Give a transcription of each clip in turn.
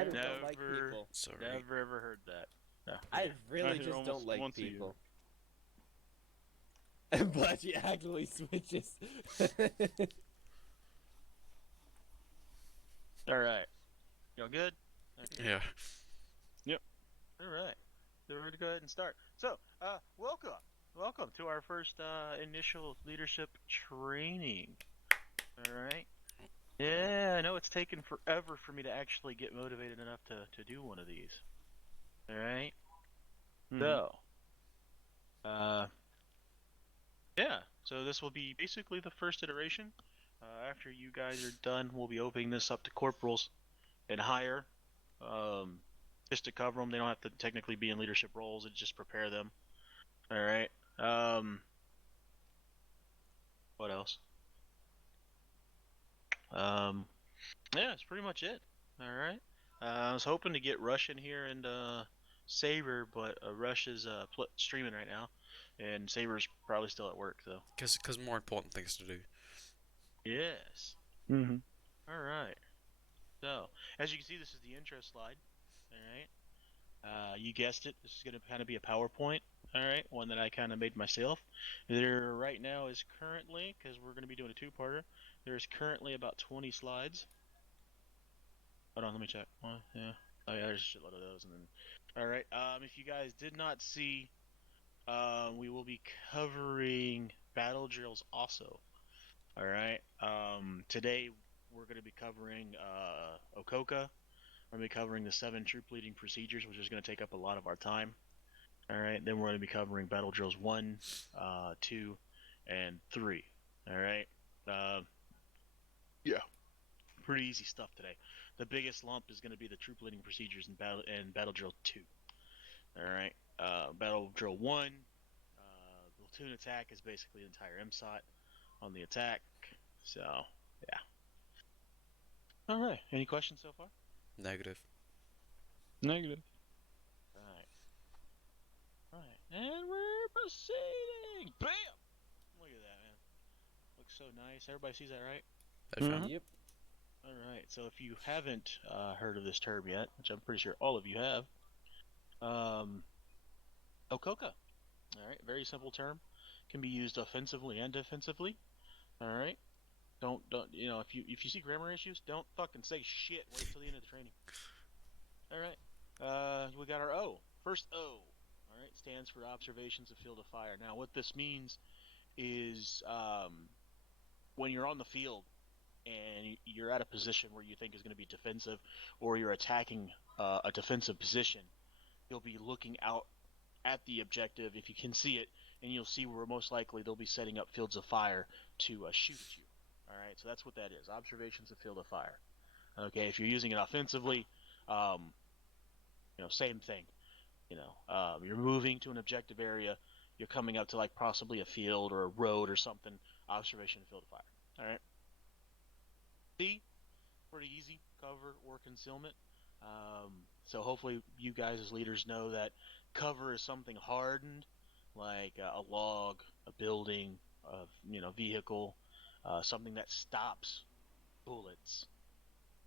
I Okay. don't like people. Sorry. Never ever heard that. No. I really hear just don't almost like once a year. people. But she actually switches. All right. Y'all good? Okay. Yeah. All right. So we're gonna go ahead and start. So, welcome to our first initial leadership training. All right. Yeah, I know it's taken forever for me to actually get motivated enough to do one of these. All right. So, uh, yeah. So this will be basically the first iteration. After you guys are done, we'll be opening this up to corporals and higher, um, just to cover them. They don't have to technically be in leadership roles. It just prepare them. All right. What else? Um, yeah, that's pretty much it. All right. I was hoping to get Rush in here and Saber, but Rush is streaming right now, and Saber's probably still at work though. Because more important things to do. Yes. Mm-hmm. All right. So, as you can see, this is the intro slide. All right. You guessed it. This is going to kind of be a PowerPoint. All right, one that I kind of made myself. There right now is currently, because we're going to be doing a two-parter. There's currently about 20 slides. Hold on, let me check. Yeah. Oh yeah, there's a shitload of those. And then, all right. If you guys did not see, we will be covering battle drills also. All right. Today we're going to be covering Okoka. We're going to be covering the 7 troop leading procedures, which is going to take up a lot of our time. All right. Then we're going to be covering battle drills 1, 2, and 3. All right. Yeah. Pretty easy stuff today. The biggest lump is going to be the troop leading procedures in battle drill 2. All right. Battle drill 1, platoon attack is basically the entire MSOT on the attack. So, yeah. All right. Any questions so far? Negative. Negative. All right. All right. And we're proceeding. Bam! Look at that, man. Looks so nice. Everybody sees that, right? I found. Yep. All right. So if you haven't heard of this term yet, which I'm pretty sure all of you have, Okoka. All right. Very simple term. Can be used offensively and defensively. All right. Don't if you see grammar issues, don't fucking say shit. Wait till the end of the training. All right. We got our O. First O. All right. Stands for observations of field of fire. Now, what this means is when you're on the field and you're at a position where you think is going to be defensive, or you're attacking a defensive position, you'll be looking out at the objective if you can see it, and you'll see where most likely they'll be setting up fields of fire to shoot at you. All right, so that's what that is. Observations of field of fire. Okay, if you're using it offensively, same thing. You're moving to an objective area. You're coming up to like possibly a field or a road or something. Observation of field of fire. All right. C, pretty easy. Cover or concealment. So hopefully you guys as leaders know that cover is something hardened, like a log, a building, a vehicle, something that stops bullets.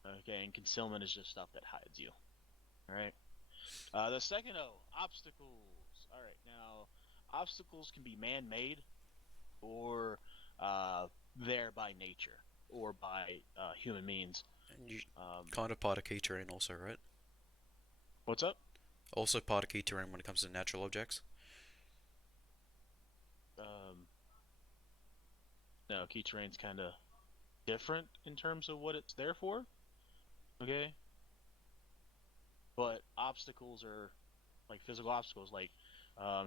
Okay, and concealment is just stuff that hides you. All right. The second O, obstacles. All right, now obstacles can be man-made or there by nature or by human means. And you kind of part of key terrain also, right? What's up? Also part of key terrain when it comes to natural objects. No, key terrain's kind of different in terms of what it's there for. Okay, but obstacles are like physical obstacles. Like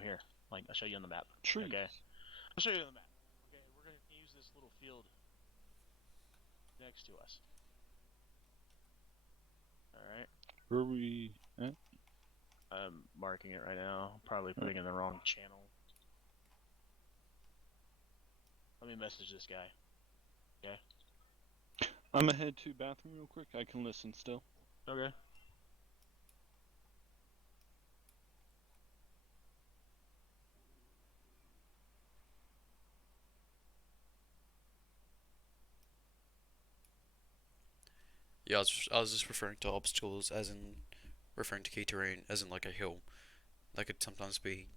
here, like I'll show you on the map. Trees. Okay, I'll show you on the map. Okay, we're gonna use this little field next to us. All right. Where are we at? I'm marking it right now. Probably putting in the wrong channel. Let me message this guy. Okay. I'm gonna head to bathroom real quick. I can listen still. Okay. Yeah, I was just referring to obstacles as in referring to key terrain as in like a hill. That could sometimes be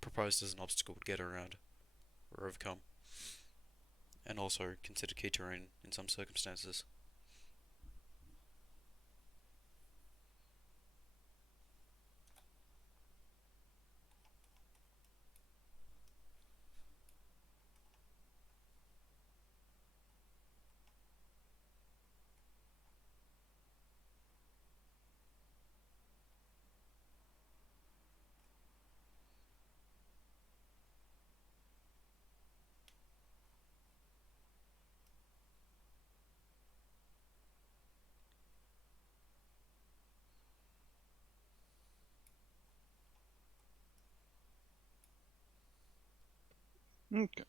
proposed as an obstacle to get around or overcome, and also considered key terrain in some circumstances. Okay.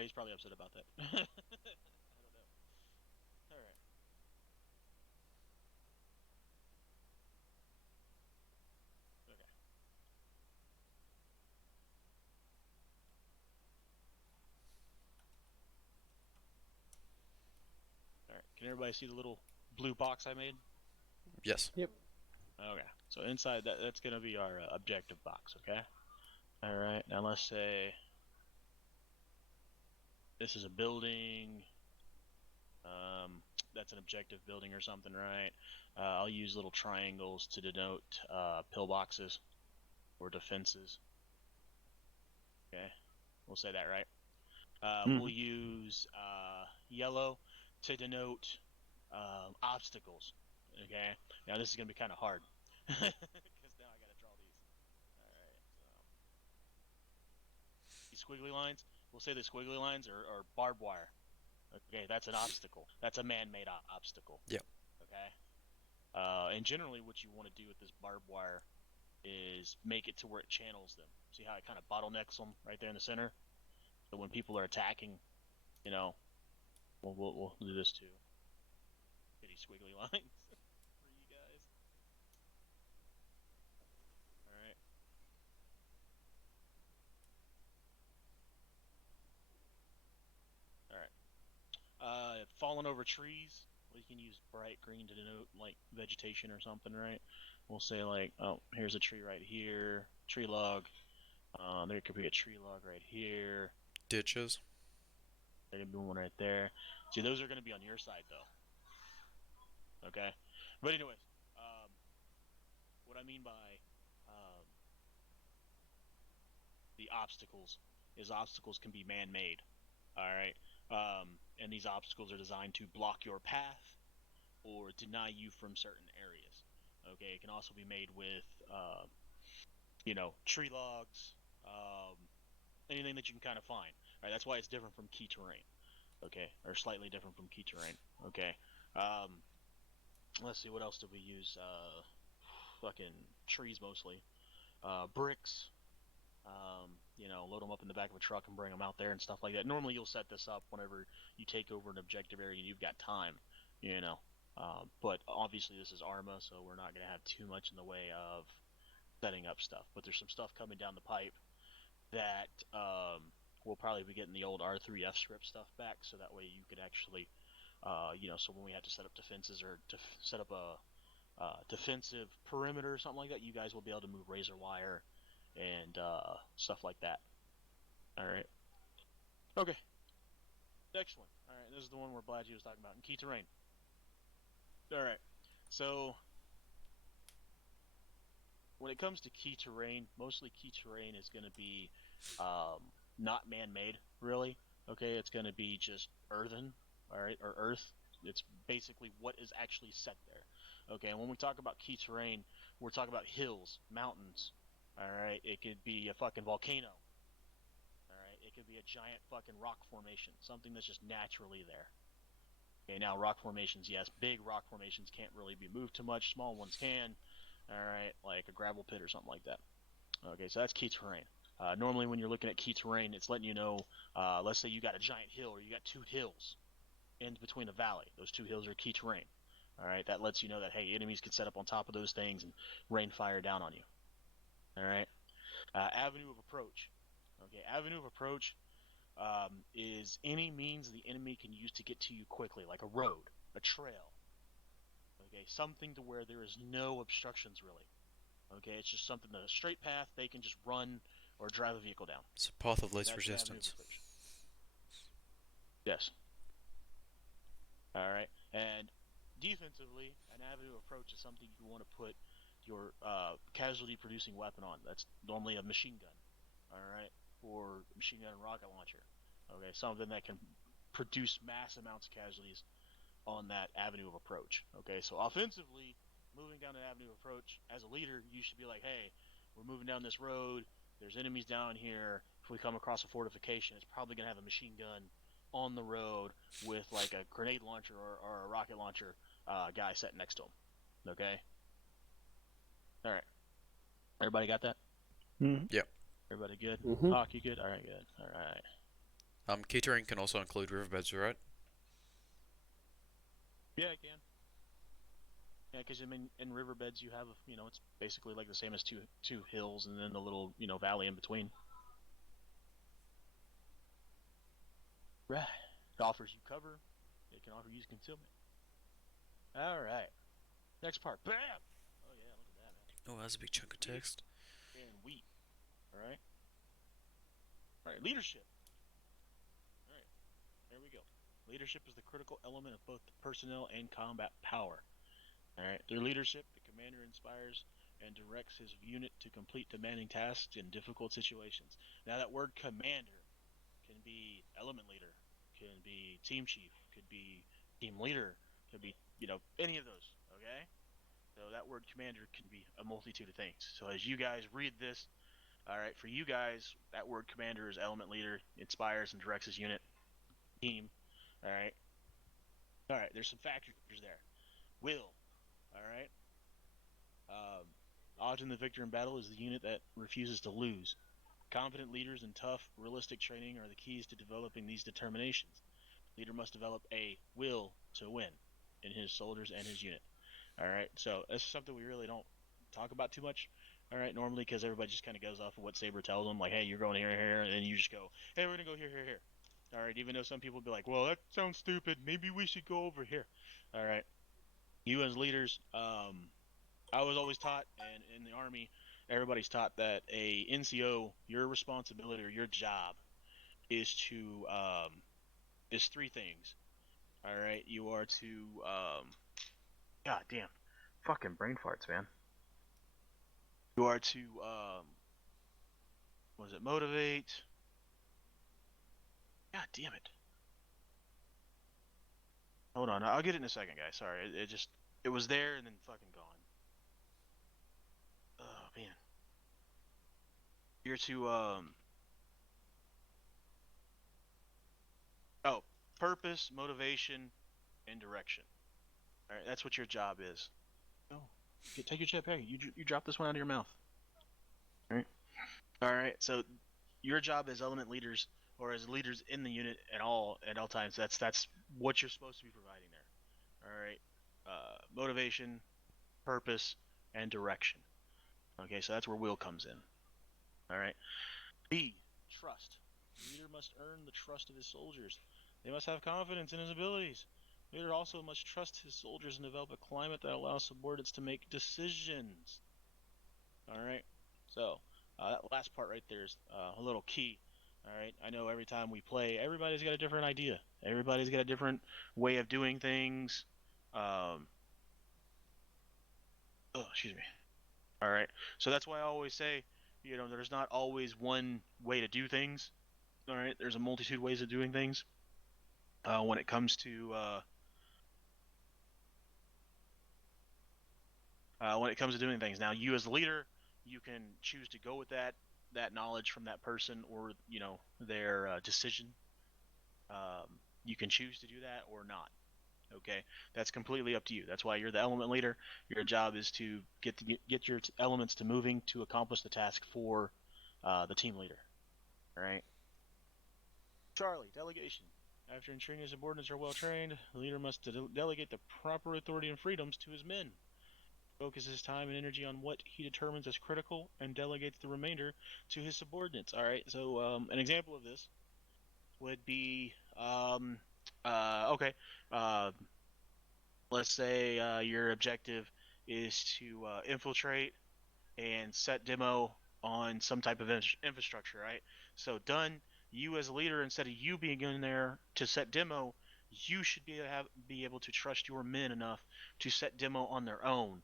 He's probably upset about that. I don't know. All right. Okay. All right. Can everybody see the little blue box I made? Yes. Yep. Okay. So inside that's gonna be our objective box. Okay. All right. Now let's say this is a building. Um, that's an objective building or something, right? I'll use little triangles to denote pillboxes or defenses. Okay, we'll say that, right? We'll Mhm. use yellow to denote obstacles. Okay, now this is gonna be kind of hard because now I gotta draw these. All right, so these squiggly lines. We'll say the squiggly lines are barbed wire. Okay, that's an obstacle. That's a man-made obstacle. Yeah. Okay. And generally, what you want to do with this barbed wire is make it to where it channels them. See how it kind of bottlenecks them right there in the center? So when people are attacking, you know, we'll do this too. Pretty squiggly lines for you guys. All right. All right. Falling over trees. Well, you can use bright green to denote like vegetation or something, right? We'll say like, oh, here's a tree right here, tree log. There could be a tree log right here. Ditches. There could be one right there. See, those are going to be on your side though. Okay. But anyways, what I mean by um, the obstacles is obstacles can be man-made. All right. And these obstacles are designed to block your path or deny you from certain areas. Okay. It can also be made with, tree logs, anything that you can kind of find. All right. That's why it's different from key terrain. Okay. Or slightly different from key terrain. Okay. Um, let's see. What else did we use? Fucking trees mostly. Bricks. Load them up in the back of a truck and bring them out there and stuff like that. Normally, you'll set this up whenever you take over an objective area and you've got time, you know. But obviously, this is Arma, so we're not going to have too much in the way of setting up stuff. But there's some stuff coming down the pipe that we'll probably be getting the old R3F script stuff back, so that way you could actually, so when we have to set up defenses or set up a defensive perimeter or something like that, you guys will be able to move razor wire and stuff like that. All right. Okay. Next one. All right. This is the one where Bladgy was talking about in key terrain. All right. So when it comes to key terrain, mostly key terrain is going to be not man-made, really. Okay, it's going to be just earthen, all right, or earth. It's basically what is actually set there. Okay, and when we talk about key terrain, we're talking about hills, mountains. All right, it could be a fucking volcano. All right, it could be a giant fucking rock formation, something that's just naturally there. Okay, now rock formations, yes, big rock formations can't really be moved too much. Small ones can. All right, like a gravel pit or something like that. Okay, so that's key terrain. Normally, when you're looking at key terrain, it's letting you know, let's say you got a giant hill or you got two hills in between a valley. Those two hills are key terrain. All right, that lets you know that hey, enemies can set up on top of those things and rain fire down on you. All right. Avenue of approach. Okay, avenue of approach is any means the enemy can use to get to you quickly, like a road, a trail. Okay, something to where there is no obstructions really. Okay, it's just something, a straight path they can just run or drive a vehicle down. It's a path of least That's an avenue of resistance. approach. Yes. All right. And defensively, an avenue of approach is something you want to put your casualty producing weapon on. That's normally a machine gun. All right, or machine gun and rocket launcher. Okay, something that can produce mass amounts of casualties on that avenue of approach. Okay, so offensively, moving down an avenue of approach as a leader, you should be like, hey, we're moving down this road. There's enemies down here. If we come across a fortification, it's probably gonna have a machine gun on the road with like a grenade launcher or a rocket launcher guy sitting next to him. Okay. All right. Everybody got that? Mm-hmm. Yep. Everybody good? Mhm. Hawk, you good? All right, good. All right. Key terrain can also include riverbeds, right? Yeah, I can. Yeah, because I mean, in riverbeds you have, it's basically like the same as two hills and then the little, valley in between. Right. It offers you cover. It can offer you concealment. All right. Next part. Bam. Oh yeah, look at that, man. Oh, that's a big chunk of text. And wheat. All right. All right. Leadership. All right. There we go. Leadership is the critical element of both the personnel and combat power. All right. Through leadership, the commander inspires and directs his unit to complete demanding tasks in difficult situations. Now, that word commander can be element leader, can be team chief, could be team leader, could be, any of those, okay? So that word commander can be a multitude of things. So as you guys read this, all right, for you guys, that word commander is element leader, inspires and directs his unit, team, all right? All right, there's some factors there. Will, all right? Often the victor in battle is the unit that refuses to lose. Competent leaders and tough, realistic training are the keys to developing these determinations. Leader must develop a will to win in his soldiers and his unit. All right, so that's something we really don't talk about too much. All right, normally because everybody just kind of goes off of what Saber tells them, like, hey, you're going here, here, and then you just go, hey, we're gonna go here, here, here. All right, even though some people be like, well, that sounds stupid. Maybe we should go over here. All right, you as leaders, I was always taught, and in the Army, everybody's taught that a NCO, your responsibility or your job is to is three things. All right, you are to God damn, fucking brain farts, man. You are to what is it? Motivate. God damn it. Hold on, I'll get it in a second, guys. Sorry, it was there and then fucking gone. Oh man. You're to oh, purpose, motivation, and direction. All right, that's what your job is. Oh, take your chip. Hey, you drop this one out of your mouth. All right. All right. So your job as element leaders or as leaders in the unit at all times. That's what you're supposed to be providing there. All right. Motivation, purpose, and direction. Okay, so that's where will comes in. All right. B, trust. The leader must earn the trust of his soldiers. They must have confidence in his abilities. The leader also must trust his soldiers and develop a climate that allows subordinates to make decisions. All right. So that last part right there is a little key. All right. I know every time we play, everybody's got a different idea. Everybody's got a different way of doing things. Excuse me. All right. So that's why I always say, there's not always one way to do things. All right. There's a multitude of ways of doing things. When it comes to doing things, now you as the leader, you can choose to go with that knowledge from that person or their decision. You can choose to do that or not. Okay, that's completely up to you. That's why you're the element leader. Your job is to get your elements to moving to accomplish the task for the team leader. All right. Charlie, delegation. After ensuring his subordinates are well trained, the leader must delegate the proper authority and freedoms to his men. Focus his time and energy on what he determines as critical and delegates the remainder to his subordinates. All right, so an example of this would be okay. Uh, let's say your objective is to infiltrate and set demo on some type of infrastructure, right? So done. You as a leader, instead of you being in there to set demo, you should be able to trust your men enough to set demo on their own,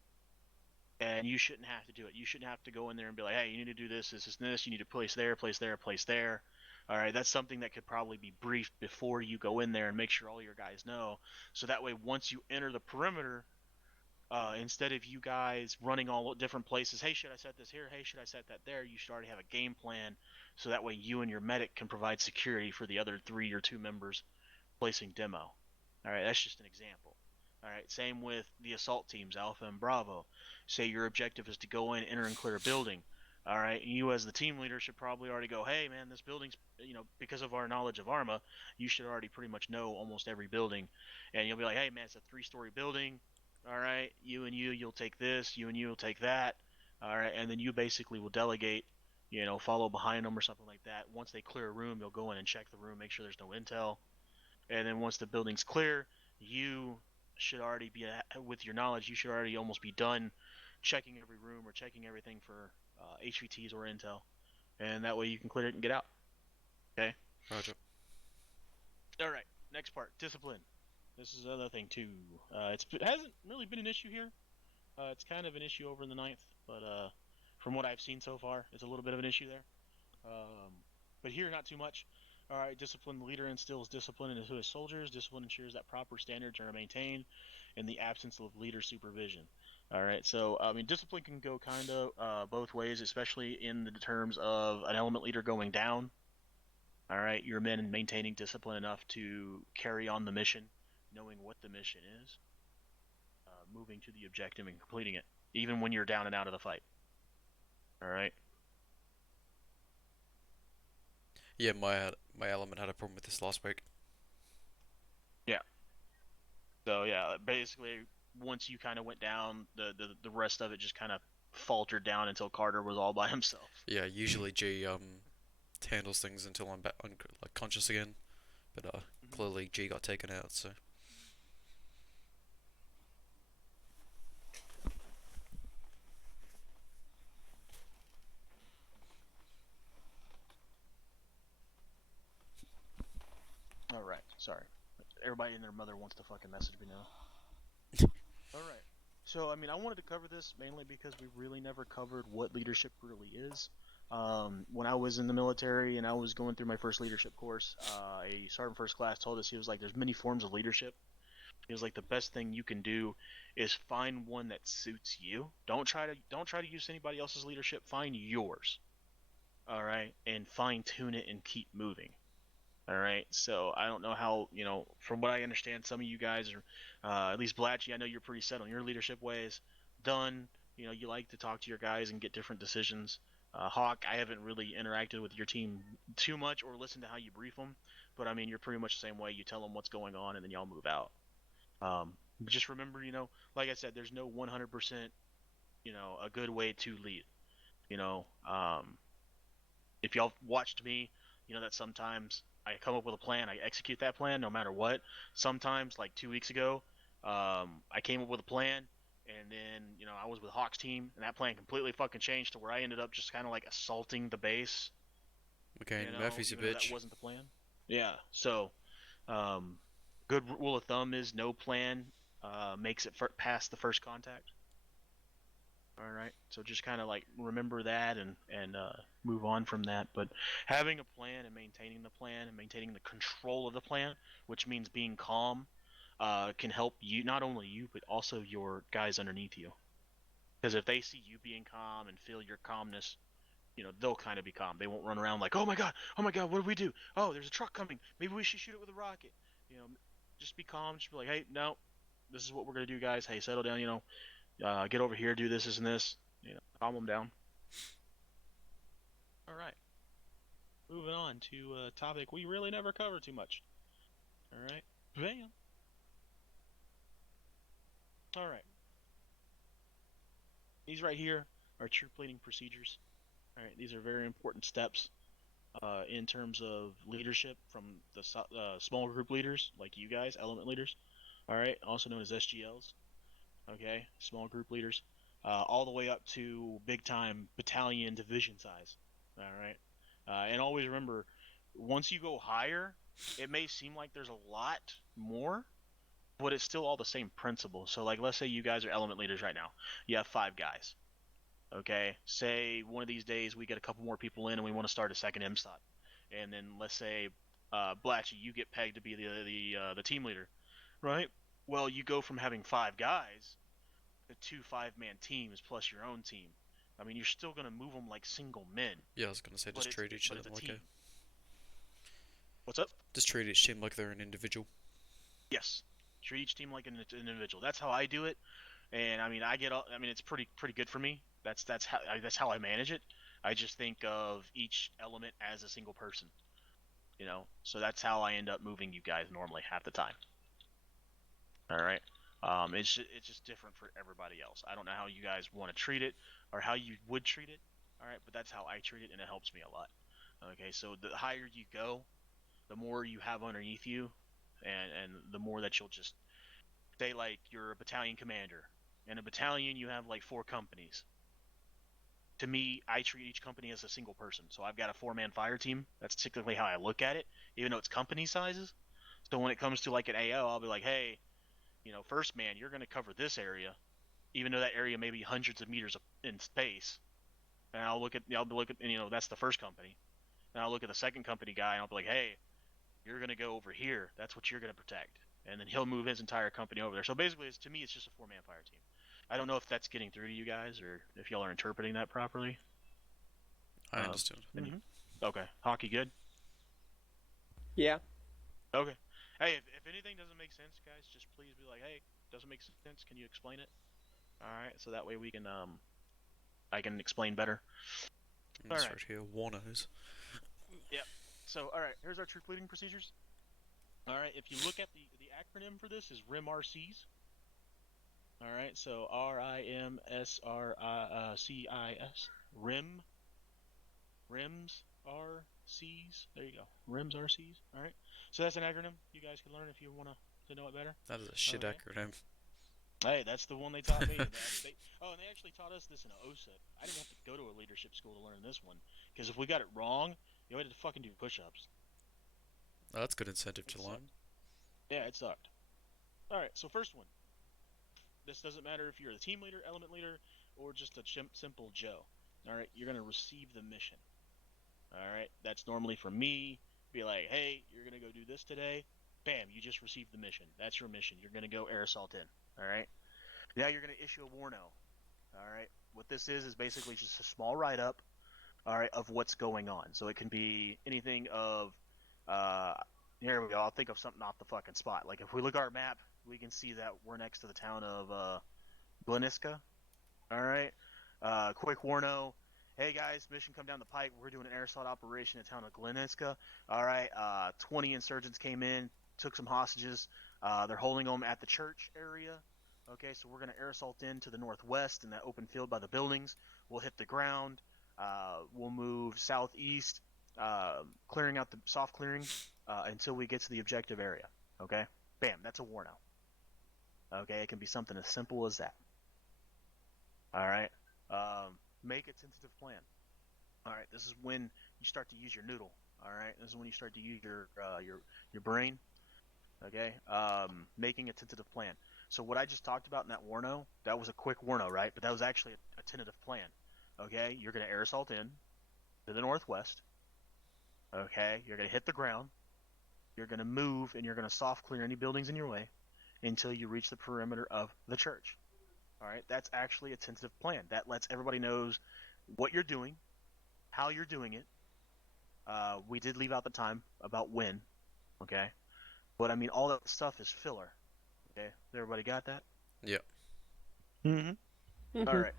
and you shouldn't have to do it. You shouldn't have to go in there and be like, hey, you need to do this, this, this, and this. You need to place there, place there, place there. All right, that's something that could probably be briefed before you go in there and make sure all your guys know. So that way, once you enter the perimeter, instead of you guys running all different places, hey, should I set this here? Hey, should I set that there? You should already have a game plan, so that way you and your medic can provide security for the other 3 or 2 members placing demo. All right, that's just an example. All right, same with the assault teams, Alpha and Bravo. Say your objective is to go in, enter, and clear a building. All right, you as the team leader should probably already go, hey man, this building's, because of our knowledge of Arma, you should already pretty much know almost every building, and you'll be like, hey man, it's a 3-story building. All right, you and you'll take this, you and you'll take that. All right, and then you basically will delegate, follow behind them or something like that. Once they clear a room, you'll go in and check the room, make sure there's no intel, and then once the building's clear, you should already be with your knowledge. You should already almost be done checking every room or checking everything for HVTs or intel, and that way you can clear it and get out. Okay. Roger. All right. Next part, discipline. This is another thing too. It hasn't really been an issue here. It's kind of an issue over in the ninth, but from what I've seen so far, it's a little bit of an issue there. But here, not too much. All right, discipline. The leader instills discipline into his soldiers. Discipline ensures that proper standards are maintained in the absence of leader supervision. All right, so I mean, discipline can go kind of both ways, especially in the terms of an element leader going down. All right, your men maintaining discipline enough to carry on the mission, knowing what the mission is, moving to the objective and completing it, even when you're down and out of the fight. All right. Yeah, my element had a problem with this last week. Yeah. So yeah, basically, once you kind of went down, the rest of it just kind of faltered down until Carter was all by himself. Yeah, usually G handles things until I'm back like conscious again, but clearly G got taken out, so. All right. Sorry. Everybody and their mother wants to fucking message me now. All right. So, I mean, I wanted to cover this mainly because we really never covered what leadership really is. When I was in the military and I was going through my first leadership course, a sergeant first class told us, he was like, "There's many forms of leadership." He was like, "The best thing you can do is find one that suits you. Don't try to use anybody else's leadership. Find yours. All right, and fine tune it and keep moving." All right, so I don't know how, from what I understand, some of you guys are, at least Blatchy, I know you're pretty set on your leadership ways. Dunn, you like to talk to your guys and get different decisions. Hawk, I haven't really interacted with your team too much or listened to how you brief them, but I mean, you're pretty much the same way. You tell them what's going on and then y'all move out. But just remember, like I said, there's no 100%, a good way to lead. You know, um, if y'all watched me, that sometimes I come up with a plan, I execute that plan no matter what. Sometimes, like 2 weeks ago, I came up with a plan, and then I was with Hawk's team, and that plan completely fucking changed to where I ended up just kind of like assaulting the base. Okay, Murphy's a Even though that bitch. wasn't the plan. Yeah. So, um, good rule of thumb is no plan makes it past the first contact. All right. So just kind of like remember that and move on from that. But having a plan and maintaining the plan and maintaining the control of the plan, which means being calm, can help you, not only you but also your guys underneath you. Because if they see you being calm and feel your calmness, they'll kind of be calm. They won't run around like, oh my god, what do we do? Oh, there's a truck coming. Maybe we should shoot it with a rocket. You know, just be calm. Just be like, hey, no, this is what we're gonna do, guys. Hey, settle down. Get over here, do this and this. Calm them down. All right. Moving on to a topic we really never cover too much. All right. Bam. All right. These right here are troop leading procedures. All right. These are very important steps in terms of leadership from the small group leaders like you guys, element leaders. All right. Also known as SGLs. Okay. Small group leaders. All the way up to big time battalion division size. All right. And always remember, once you go higher, it may seem like there's a lot more, but it's still all the same principle. So, like, let's say you guys are element leaders right now. You have 5 guys. Okay. Say one of these days we get a couple more people in and we want to start a second MSOT. And then let's say, Blatchy, you get pegged to be the team leader, right? Well, you go from having 5 guys to 2 5-man teams plus your own team. I mean, you're still gonna move them like single men, Yeah, I was gonna say, but just treat each of it's a them like team. What's up? just treat each team like they're an individual. Yes. Treat each team like an individual. That's how I do it, and I mean, I mean, it's pretty good for me. That's how I manage it. I just think of each element as a single person, you know. So that's how I end up moving you guys normally half the time. All right. It's just different for everybody else. I don't know how you guys want to treat it or how you would treat it. All right, but that's how I treat it, and it helps me a lot. Okay, so the higher you go, the more you have underneath you, and the more that you'll just say like you're a battalion commander. In a battalion, you have like 4 companies. To me, I treat each company as a single person. So I've got a 4-man fire team. That's typically how I look at it, even though it's company sizes. So when it comes to like an AO, I'll be like, hey, first man, you're going to cover this area, even though that area may be hundreds of meters in space. And and that's the first company. And I'll look at the second company guy, and I'll be like, hey, you're going to go over here. That's what you're going to protect. And then he'll move his entire company over there. So basically, to me, it's just a 4-man fire team. I don't know if that's getting through to you guys or if y'all are interpreting that properly. I understand. Okay. Hockey good? Yeah. Okay. Hey, if anything doesn't make sense, guys, just please be like, hey, doesn't make sense. Can you explain it? All right. So that way we can, I can explain better. This Alright. right here, Warners. Yep. So, all right, here's our troop leading procedures. All right, if you look at the acronym for this is RIMRCs. All right, so RIMSRCIS. RIMS RCs. There you go. RIMS RCs. All right. So that's an acronym you guys can learn if you want to know it better. That is a shit Okay. acronym. Hey, that's the one they taught me. And they actually taught us this in an OSIP. I didn't have to go to a leadership school to learn this one. Because if we got it wrong, you had to fucking do push-ups. Oh, that's good incentive It to learn. sucked. Yeah, it sucked. Alright, so first one. This doesn't matter if you're the team leader, element leader, or just a simple Joe. Alright, you're going to receive the mission. Alright, that's normally from me. Be like, hey, you're going to go do this today. Bam, you just received the mission. That's your mission. You're going to go air assault in. Alright? Now you're going to issue a warno. Alright? What this is basically just a small write-up, alright, of what's going on. So it can be anything of, here we go, I'll think of something off the fucking spot. Like if we look at our map, we can see that we're next to the town of, Gleniska. Alright? Quick warno. Hey guys, mission come down the pike. We're doing an air assault operation in the town of Gleniska. Alright, 20 insurgents came in, took some hostages. They're holding them at the church area. Okay, so we're going to air assault into the northwest in that open field by the buildings. We'll hit the ground. We'll move southeast, clearing out the soft clearing until we get to the objective area. Okay? Bam, that's a warno. Okay, it can be something as simple as that. Alright? Make a tentative plan. Alright, this is when you start to use your noodle. Alright? This is when you start to use your brain. Okay? Making a tentative plan. So what I just talked about in that warno, that was a quick warno, right? But that was actually a tentative plan. Okay? You're going to air assault in to the northwest. Okay? You're going to hit the ground. You're going to move, and you're going to soft clear any buildings in your way until you reach the perimeter of the church. All right? That's actually a tentative plan. That lets everybody knows what you're doing, how you're doing it. We did leave out the time about when. Okay? But, I mean, all that stuff is filler. Okay? Everybody got that? Yeah. All right.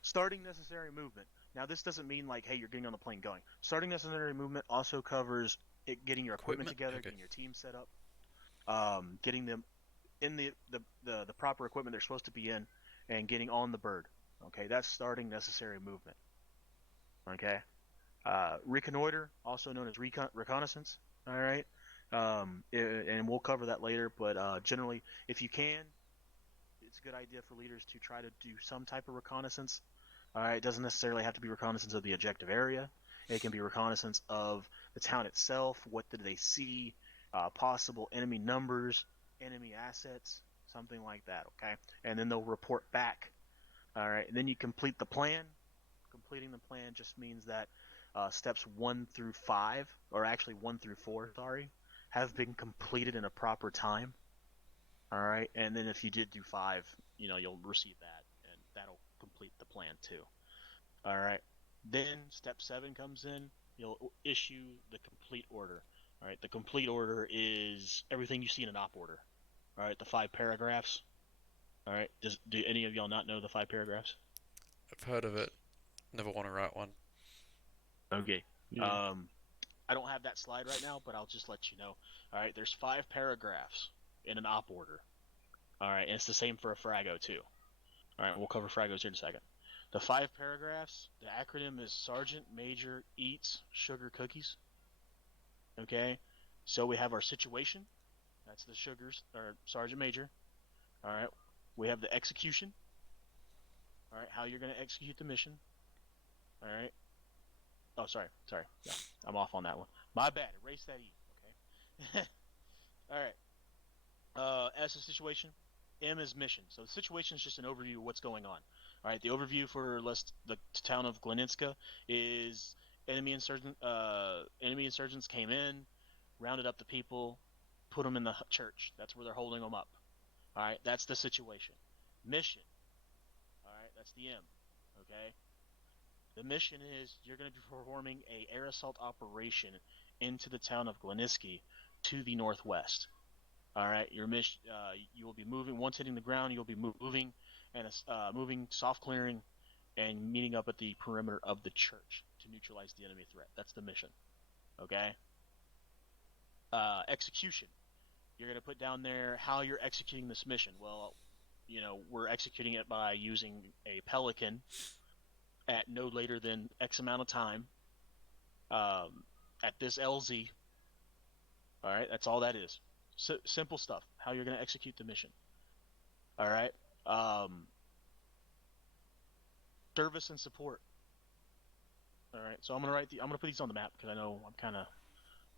Starting necessary movement. Now, this doesn't mean like, hey, you're getting on the plane going. Starting necessary movement also covers getting your equipment together, Okay. getting your team set up. getting them in the proper equipment they're supposed to be in, and getting on the bird. Okay, that's starting necessary movement. Okay, reconnoiter, also known as reconnaissance. All right, and we'll cover that later. But generally, if you can, it's a good idea for leaders to try to do some type of reconnaissance. All right, it doesn't necessarily have to be reconnaissance of the objective area. It can be reconnaissance of the town itself. What did they see? Possible enemy numbers, enemy assets, something like that. Okay, and then they'll report back. All right, and then you complete the plan. Completing the plan just means that steps 1 through 5, or actually 1 through 4, sorry, have been completed in a proper time. All right, and then if you did do 5, you'll receive that, and that'll complete the plan too. All right, then step 7 comes in. You'll issue the complete order. All right, the complete order is everything you see in an op order. All right, the 5 paragraphs. All right, do any of y'all not know the 5 paragraphs? I've heard of it. Never want to write one. Okay. Yeah. I don't have that slide right now, but I'll just let you know. All right, there's 5 paragraphs in an op order. All right, and it's the same for a frago too. All right, we'll cover fragos here in a second. The 5 paragraphs, the acronym is Sergeant Major Eats Sugar Cookies. Okay, so we have our situation. That's the sugars, or Sergeant Major. All right, we have the execution. All right, how you're going to execute the mission. All right. Oh, sorry. Yeah, I'm off on that one. My bad. Erase that E. Okay. All right. S is situation. M is mission. So the situation is just an overview of what's going on. All right. The overview for the town of Gleninska is enemy insurgents came in, rounded up the people, put them in the church. That's where they're holding them up. All right. That's the situation. Mission. All right. That's the M. Okay. The mission is you're going to be performing a air assault operation into the town of Gleniski to the northwest. All right, your mission. You will be moving once hitting the ground. You'll be moving and moving soft clearing and meeting up at the perimeter of the church to neutralize the enemy threat. That's the mission. Okay. Execution. You're going to put down there how you're executing this mission. Well, we're executing it by using a Pelican at no later than X amount of time at this LZ. All right, that's all that is. Simple stuff. How you're going to execute the mission. All right. Service and support. All right. So I'm gonna put these on the map because I know I'm kind of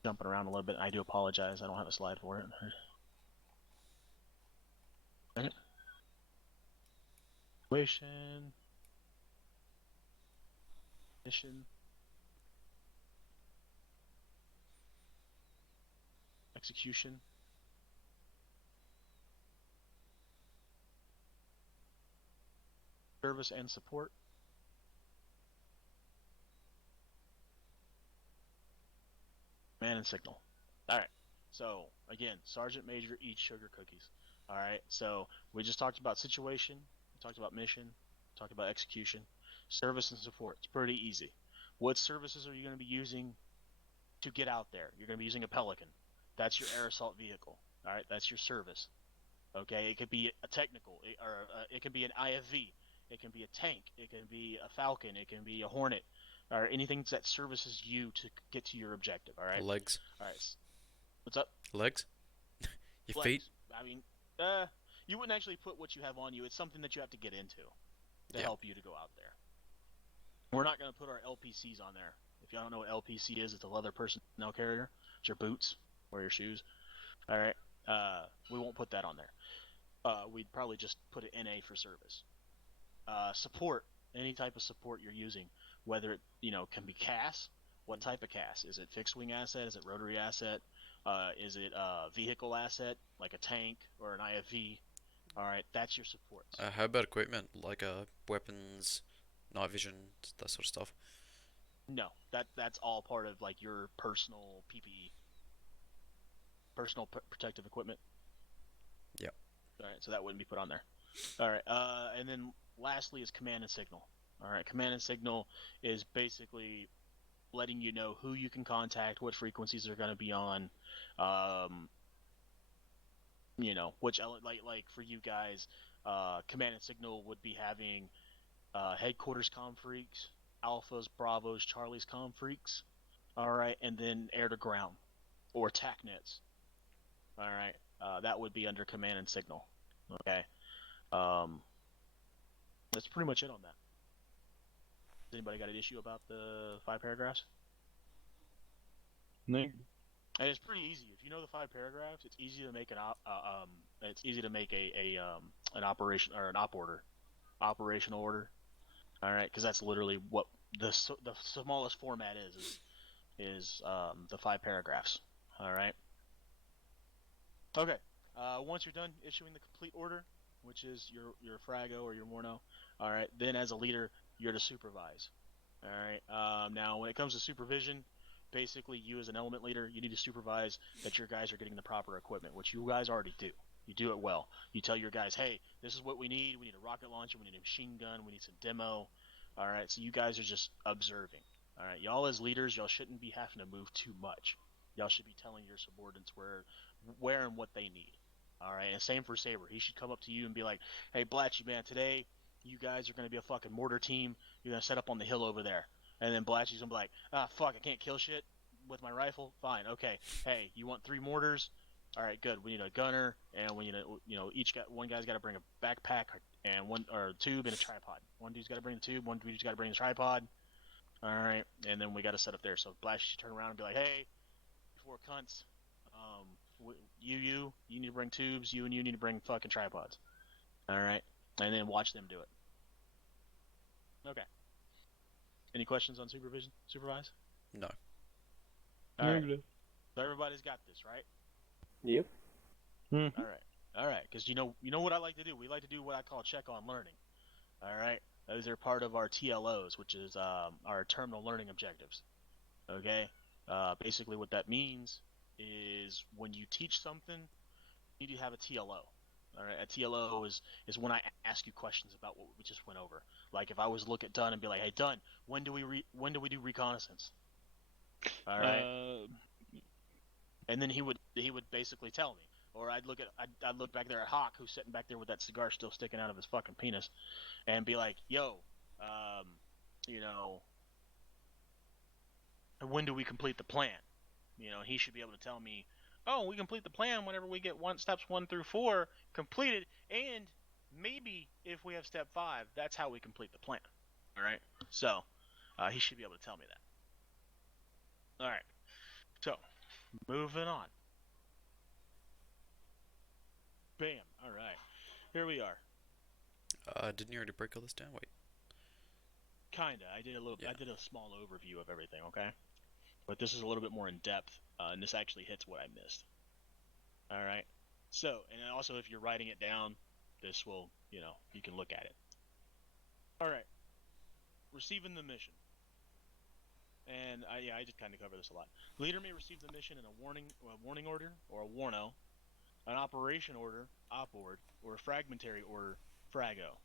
jumping around a little bit. I do apologize. I don't have a slide for it. Situation. Mission. Execution. Service and support. Man and signal. All right. So again, Sergeant Major eats sugar cookies. All right. So we just talked about situation. We talked about mission. Talked about execution. Service and support. It's pretty easy. What services are you going to be using to get out there? You're going to be using a Pelican. That's your air assault vehicle. All right. That's your service. Okay. It could be a technical, or it can be an IFV. It can be a tank. It can be a Falcon. It can be a Hornet, or anything that services you to get to your objective. All right. Legs. All right. What's up? Legs? Your Legs. feet? I mean, you wouldn't actually put what you have on you. It's something that you have to get into to Yeah. help you to go out there. We're not going to put our LPCs on there. If y'all don't know what LPC is, it's a leather personnel carrier. It's your boots or your shoes. All right. We won't put that on there. We'd probably just put it NA for service. Support. Any type of support you're using, whether it can be CAS. What type of CAS? Is it fixed wing asset? Is it rotary asset? Is it a vehicle asset like a tank or an IFV? All right, that's your support. How about equipment like weapons, night vision, that sort of stuff? No, that's all part of like your personal PPE, personal protective equipment. Yeah. All right, so that wouldn't be put on there. All right, and then lastly is command and signal. All right, command and signal is basically letting you know who you can contact, what frequencies they're going to be on, which like for you guys, command and signal would be having headquarters comm freaks, alphas, bravos, charlies comm freaks, all right, and then air to ground or tac nets, all right. That would be under command and signal. Okay. Um, that's pretty much it on that. Has anybody got an issue about the 5 paragraphs? No. And it's pretty easy. If you know the 5 paragraphs, it's easy to make it's easy to make an operation or an operational order. All right, because that's literally what the smallest format is the 5 paragraphs. All right. Okay. Once you're done issuing the complete order, which is your frago or your morno, all right. Then as a leader, you're to supervise. All right. Now, when it comes to supervision, basically you as an element leader, you need to supervise that your guys are getting the proper equipment, which you guys already do. You do it well. You tell your guys, hey, this is what we need. We need a rocket launcher. We need a machine gun. We need some demo. All right. So you guys are just observing. All right. Y'all as leaders, y'all shouldn't be having to move too much. Y'all should be telling your subordinates where and what they need. All right. And same for Saber. He should come up to you and be like, hey, Blatchy, man, today you guys are going to be a fucking mortar team. You're going to set up on the hill over there. And then Blatchy's going to be like, ah, fuck, I can't kill shit with my rifle. Fine. Okay. Hey, you want 3 mortars? All right, good. We need a gunner, and we need one guy's got to bring a backpack and a tube and a tripod. One dude's got to bring the tube. One dude's got to bring the tripod. All right, and then we got to set up there. So Blatchy should turn around and be like, hey, 4 cunts. You need to bring tubes. You need to bring fucking tripods. All right, and then watch them do it. Okay. Any questions on supervise? No. All right. Negative. So everybody's got this, right? Yep. Mm-hmm. All right. Because you know what I like to do. We like to do what I call check on learning. All right. Those are part of our TLOs, which is our terminal learning objectives. Okay. Basically, what that means is when you teach something, you need to have a TLO. All right. A TLO is when I ask you questions about what we just went over. Like if I was to look at Dunn and be like, "Hey, Dunn, when do we do reconnaissance?" All right. And then he would basically tell me, or I'd look back there at Hawk, who's sitting back there with that cigar still sticking out of his fucking penis, and be like, "Yo, you know, when do we complete the plan?" He should be able to tell me, "Oh, we complete the plan whenever we get steps 1 through 4 completed, and maybe if we have step 5, that's how we complete the plan." All right, so he should be able to tell me that. All right, so moving on. Bam. All right. Here we are. Didn't you already break all this down? Wait. Kinda. I did a little. Yeah. I did a small overview of everything. Okay. But this is a little bit more in depth, and this actually hits what I missed. All right. So, and also if you're writing it down, this will, you can look at it. All right. Receiving the mission. And I just kind of cover this a lot. Leader may receive the mission in a warning order or a warno, an operation order, op-ord, or a fragmentary order, frago.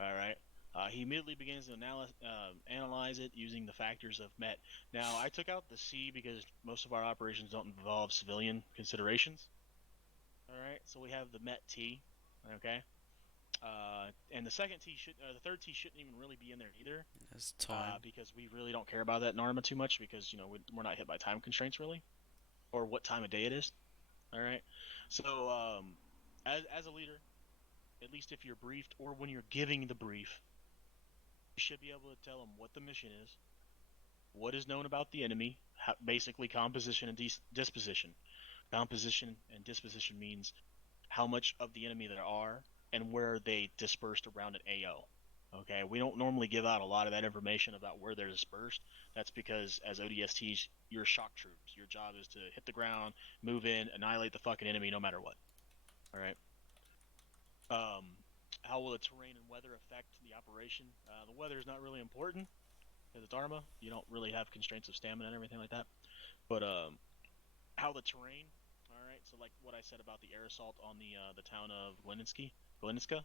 All right. He immediately begins to analyze it using the factors of MET. Now, I took out the C because most of our operations don't involve civilian considerations. All right, so we have the MET T. Okay. And the third T shouldn't even really be in there either. There's time. Because we really don't care about that in Arma too much because we're not hit by time constraints really, or what time of day it is. All right. So as a leader, at least if you're briefed or when you're giving the brief, you should be able to tell them what the mission is, what is known about the enemy, basically composition and disposition. Composition and disposition means how much of the enemy there are and where they dispersed around an AO. Okay, we don't normally give out a lot of that information about where they're dispersed. That's because as ODSTs, you're shock troops. Your job is to hit the ground, move in, annihilate the fucking enemy no matter what. All right. How will the terrain and weather affect the operation? The weather is not really important because it's Arma. You don't really have constraints of stamina and everything like that. But how the terrain? All right. So like what I said about the air assault on the town of Gleniska.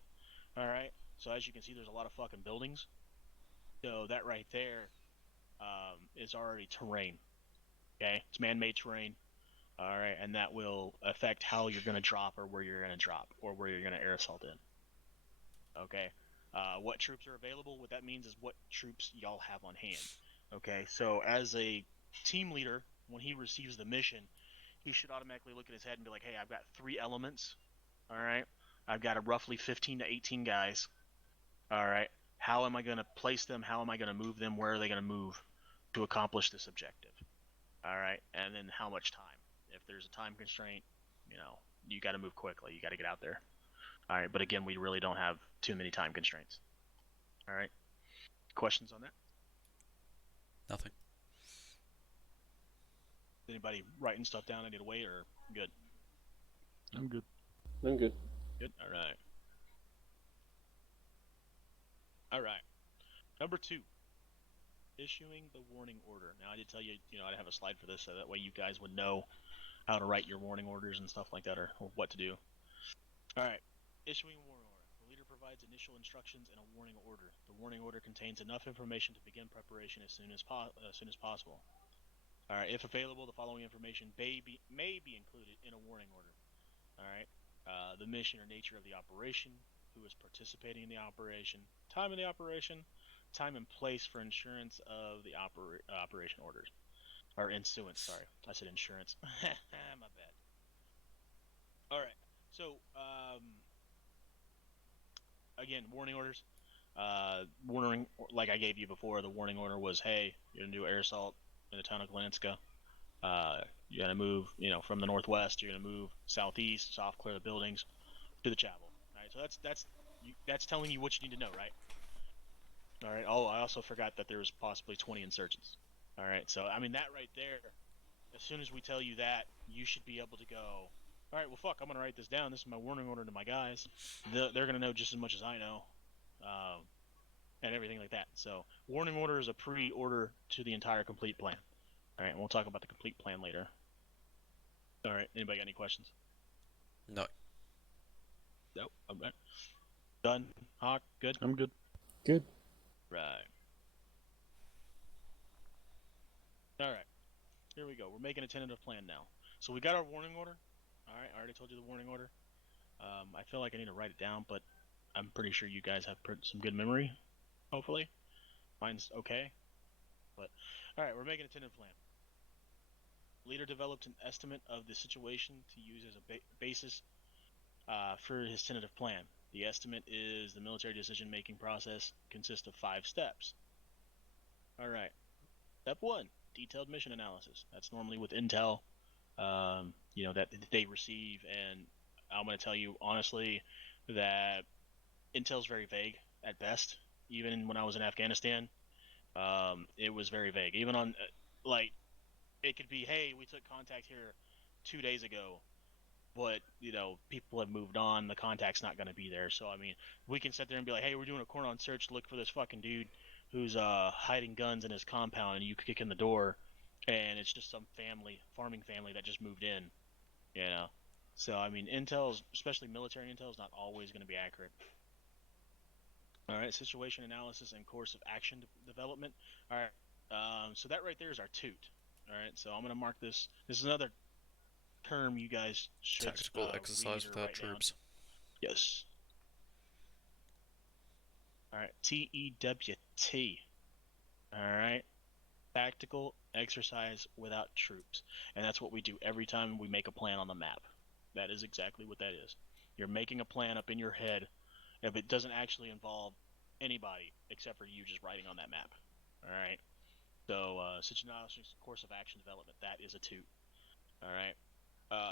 All right. So as you can see, there's a lot of fucking buildings. So that right there is already terrain. Okay, it's man-made terrain. All right, and that will affect how you're going to drop or where you're going to drop or where you're going to air assault in. Okay. What troops are available? What that means is what troops y'all have on hand. Okay. So as a team leader, when he receives the mission, he should automatically look at his head and be like, "Hey, I've got 3 elements. All right. I've got a roughly 15 to 18 guys. All right. How am I going to place them? How am I going to move them? Where are they going to move to accomplish this objective? All right. And then how much time? If there's a time constraint, you got to move quickly. You got to get out there. All right. But again, we really don't have too many time constraints. All right. Questions on that? Nothing. Anybody writing stuff down I need to wait or good? I'm good. I'm good. Good. All right. All right. Number 2, issuing the warning order. Now I did tell you, I'd have a slide for this so that way you guys would know how to write your warning orders and stuff like that, or what to do. All right. Issuing a warning order. The leader provides initial instructions and a warning order. The warning order contains enough information to begin preparation as soon as possible. All right. If available, the following information may be included in a warning order. All right. The mission or nature of the operation, who is participating in the operation, time of the operation, time and place for insurance of the operation orders. Or insuance, sorry. I said insurance. My bad. Alright. So, again, warning orders. Warning, like I gave you before, the warning order was, hey, you're going to do air assault in the town of Glenska. You're going to move, from the northwest. You're going to move southeast, soft clear the buildings to the chapel. All right, so that's telling you what you need to know, right? All right. Oh, I also forgot that there was possibly 20 insurgents. All right. So I mean that right there. As soon as we tell you that, you should be able to go. All right. Well, fuck. I'm gonna write this down. This is my warning order to my guys. They're gonna know just as much as I know, and everything like that. So warning order is a pre-order to the entire complete plan. All right. And we'll talk about the complete plan later. All right. Anybody got any questions? No. Nope. All right. Done. Hawk. Good. I'm good. Good. Right. Alright. Here we go. We're making a tentative plan now. So we got our warning order. Alright, I already told you the warning order. I feel like I need to write it down, but I'm pretty sure you guys have some good memory. Hopefully. Mine's okay. But, alright, we're making a tentative plan. Leader developed an estimate of the situation to use as a basis for his tentative plan. The estimate is the military decision-making process consists of 5 steps. Alright. Step 1, detailed mission analysis. That's normally with intel, that they receive, and I'm going to tell you honestly that intel's very vague at best. Even when I was in Afghanistan, it was very vague. Even on, it could be, hey, we took contact here 2 days ago, but people have moved on. The contact's not going to be there. So I mean, we can sit there and be like, hey, we're doing a cordon search to look for this fucking dude who's hiding guns in his compound, and you kick in the door, and it's just some farming family that just moved in. So I mean, intel, especially military intel, is not always going to be accurate. All right, situation analysis and course of action development. All right, so that right there is our toot. All right, so I'm going to mark this. This is another term you guys should Tactical exercise without troops. Down. Yes. Alright, TEWT. Alright. Tactical exercise without troops. And that's what we do every time we make a plan on the map. That is exactly what that is. You're making a plan up in your head if it doesn't actually involve anybody except for you just writing on that map. Alright. So, situation analysis, course of action development. That is a toot. Alright.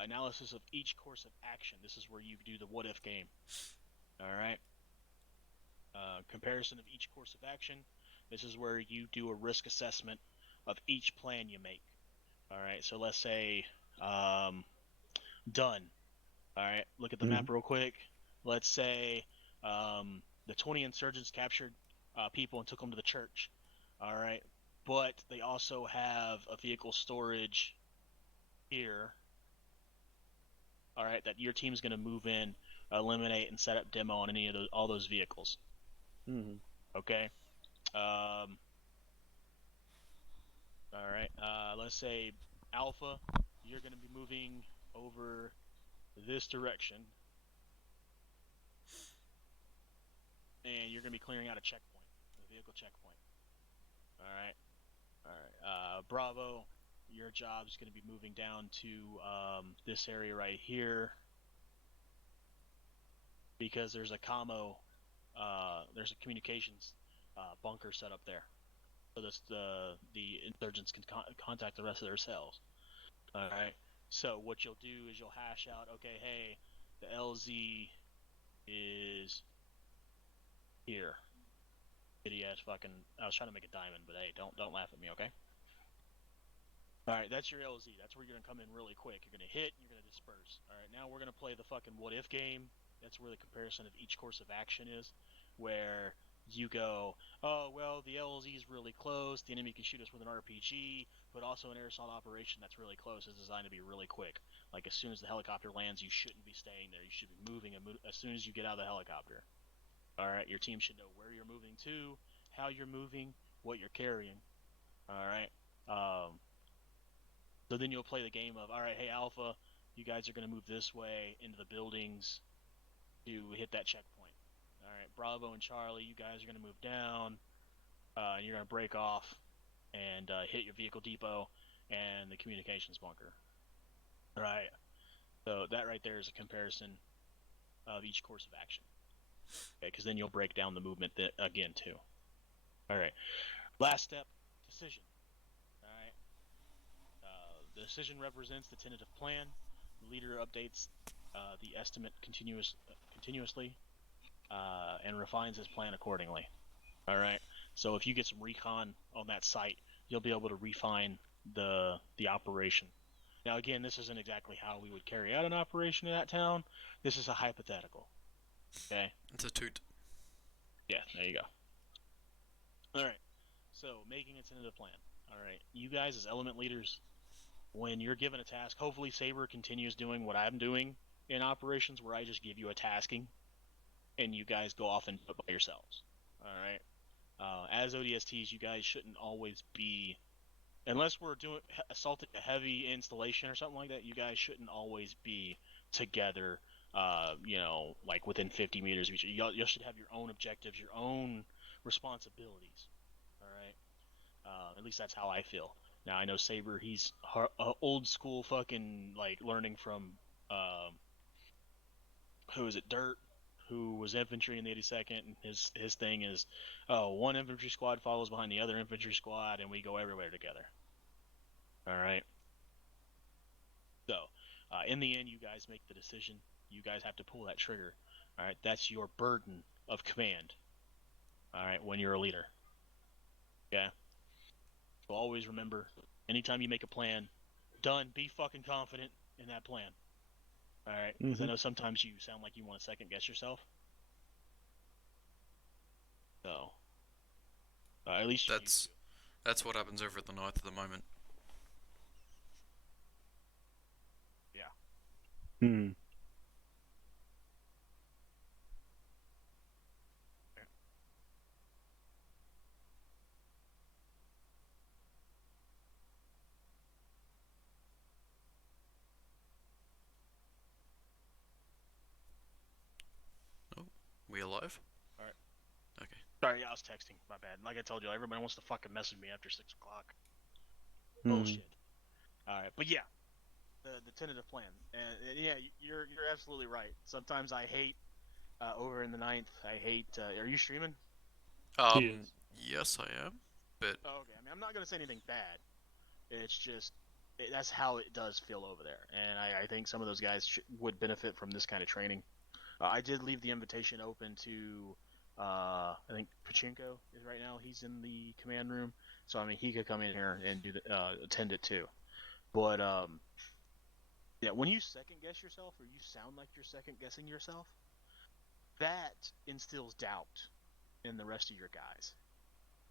Analysis of each course of action. This is where you do the what if game. Alright. Comparison of each course of action. This is where you do a risk assessment of each plan you make. Alright, so let's say done. Alright, look at the map real quick. Let's say the 20 insurgents captured people and took them to the church. Alright, but they also have a vehicle storage here. Alright, that your team's going to move in, eliminate, and set up demo on all those vehicles. Mm-hmm. Okay. Alright, let's say Alpha, you're going to be moving over this direction, and you're going to be clearing out a checkpoint, a vehicle checkpoint. All right. Bravo, your job is going to be moving down to this area right here, because there's a there's a communications bunker set up there, so the insurgents can contact the rest of their cells. All right. So what you'll do is you'll hash out, okay, hey, the LZ is here. Shitty ass fucking. I was trying to make a diamond, but hey, don't laugh at me, okay? All right, that's your LZ. That's where you're gonna come in really quick. You're gonna hit, and you're gonna disperse. All right, now we're gonna play the fucking what if game. That's where the comparison of each course of action is, where you go, oh well, the LZ is really close. The enemy can shoot us with an RPG, but also an air assault operation that's really close is designed to be really quick. Like as soon as the helicopter lands, you shouldn't be staying there. You should be moving as soon as you get out of the helicopter. All right, your team should know where you're moving to, how you're moving, what you're carrying. All right. So then you'll play the game of, all right, hey Alpha, you guys are going to move this way into the buildings to hit that checkpoint. All right, Bravo and Charlie, you guys are going to move down, and you're going to break off and hit your vehicle depot and the communications bunker. All right. So that right there is a comparison of each course of action. Okay, because then you'll break down the movement again too. All right. Last step, decision. All right. The decision represents the tentative plan. The leader updates the estimate continuously and refines his plan accordingly. All right. So if you get some recon on that site, you'll be able to refine the operation. Now again, this isn't exactly how we would carry out an operation in that town. This is a hypothetical. Okay. It's a toot. Yeah. There you go. All right. So making a tentative plan. All right. You guys as element leaders, when you're given a task, hopefully Saber continues doing what I'm doing in operations, where I just give you a tasking, and you guys go off and do it by yourselves. All right. As ODSTs, you guys shouldn't always be, unless we're doing assaulting a heavy installation or something like that. You guys shouldn't always be together. Like within 50 meters of each other. You should have your own objectives, your own responsibilities. All right. At least that's how I feel. Now I know Saber, he's old school fucking like learning from who is it, Dirt, who was infantry in the 82nd, and his thing is, one infantry squad follows behind the other infantry squad, and we go everywhere together. All right. So, in the end, you guys make the decision. You guys have to pull that trigger. All right. That's your burden of command. All right. When you're a leader. Okay. So always remember, anytime you make a plan, be fucking confident in that plan. All right. Because I know sometimes you sound like you want to second guess yourself. So, at least you That's what happens over at the Ninth at the moment. Yeah. Hmm. We alive? Alright. Okay. Sorry, I was texting. My bad. Like I told you, everybody wants to fucking message me after 6 o'clock. Bullshit. Alright, but yeah. The tentative plan. And yeah, you're absolutely right. Sometimes I hate, over in the 9th, I hate, are you streaming? Yes I am, but... Oh, okay. I mean, I'm not going to say anything bad. It's just, that's how it does feel over there. And I think some of those guys would benefit from this kind of training. I did leave the invitation open to, I think Pachinko is right now. He's in the command room, so I mean he could come in here and do attend it too. But yeah, when you second guess yourself, or you sound like you're second guessing yourself, that instills doubt in the rest of your guys.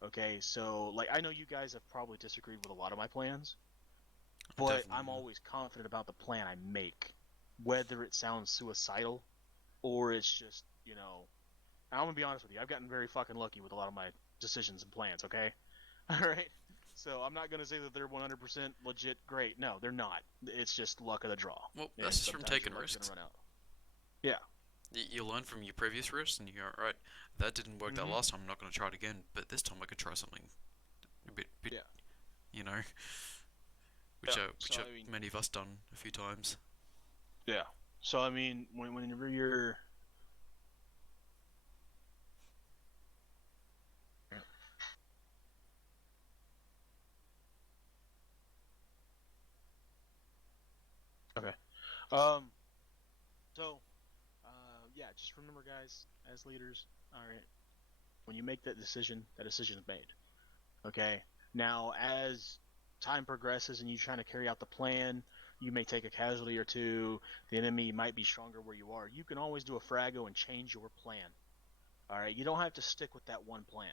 Okay, so like I know you guys have probably disagreed with a lot of my plans, but Definitely, I'm always confident about the plan I make, whether it sounds suicidal or it's just, I'm gonna be honest with you, I've gotten very fucking lucky with a lot of my decisions and plans, okay? Alright? So I'm not gonna say that they're 100% legit great. No, they're not. It's just luck of the draw. Well, And that's just from sometimes taking your luck's risks. gonna run out. Yeah. You learn from your previous risks, and you go, right, that didn't work that Mhm. last time. I'm not going to try it again. But this time I could try something a bit, Yeah. you know, which Yeah. which So I mean, many of us done a few times. yeah. So I mean, whenever you're okay. Um. So, yeah. Just remember, guys, as leaders, all right. When you make that decision's made. Okay. Now, as time progresses and you're trying to carry out the plan, you may take a casualty or two. The enemy might be stronger where you are. You can always do a frago and change your plan. All right. You don't have to stick with that one plan.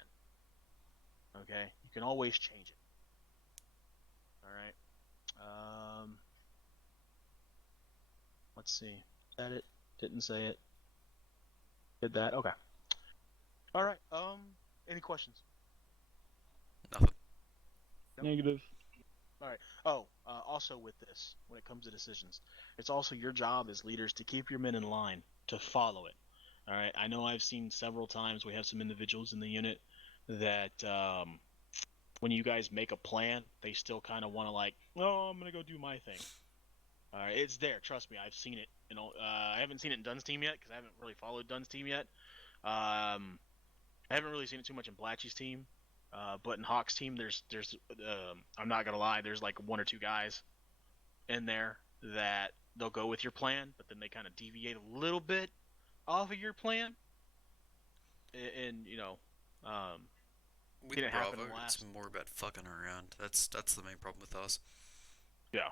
Okay. You can always change it. All right. Let's see. Said it. Didn't say it. Did that. Okay. All right. Any questions? Nothing. Nope. Negative. All right. Oh, also with this, when it comes to decisions, it's also your job as leaders to keep your men in line, to follow it. All right. I know I've seen several times we have some individuals in the unit that when you guys make a plan, they still kind of want to like, oh, I'm gonna go do my thing. All right, it's there. Trust me, I've seen it. You know, I haven't seen it in Dunn's team yet because I haven't really followed Dunn's team yet. I haven't really seen it too much in Blatchy's team. But in Hawk's team, there's I'm not gonna lie, there's like one or two guys in there that they'll go with your plan, but then they kind of deviate a little bit off of your plan, and you know, um, With seen it happen Bravo, in the it's last. more about fucking around. That's the main problem with us. Yeah.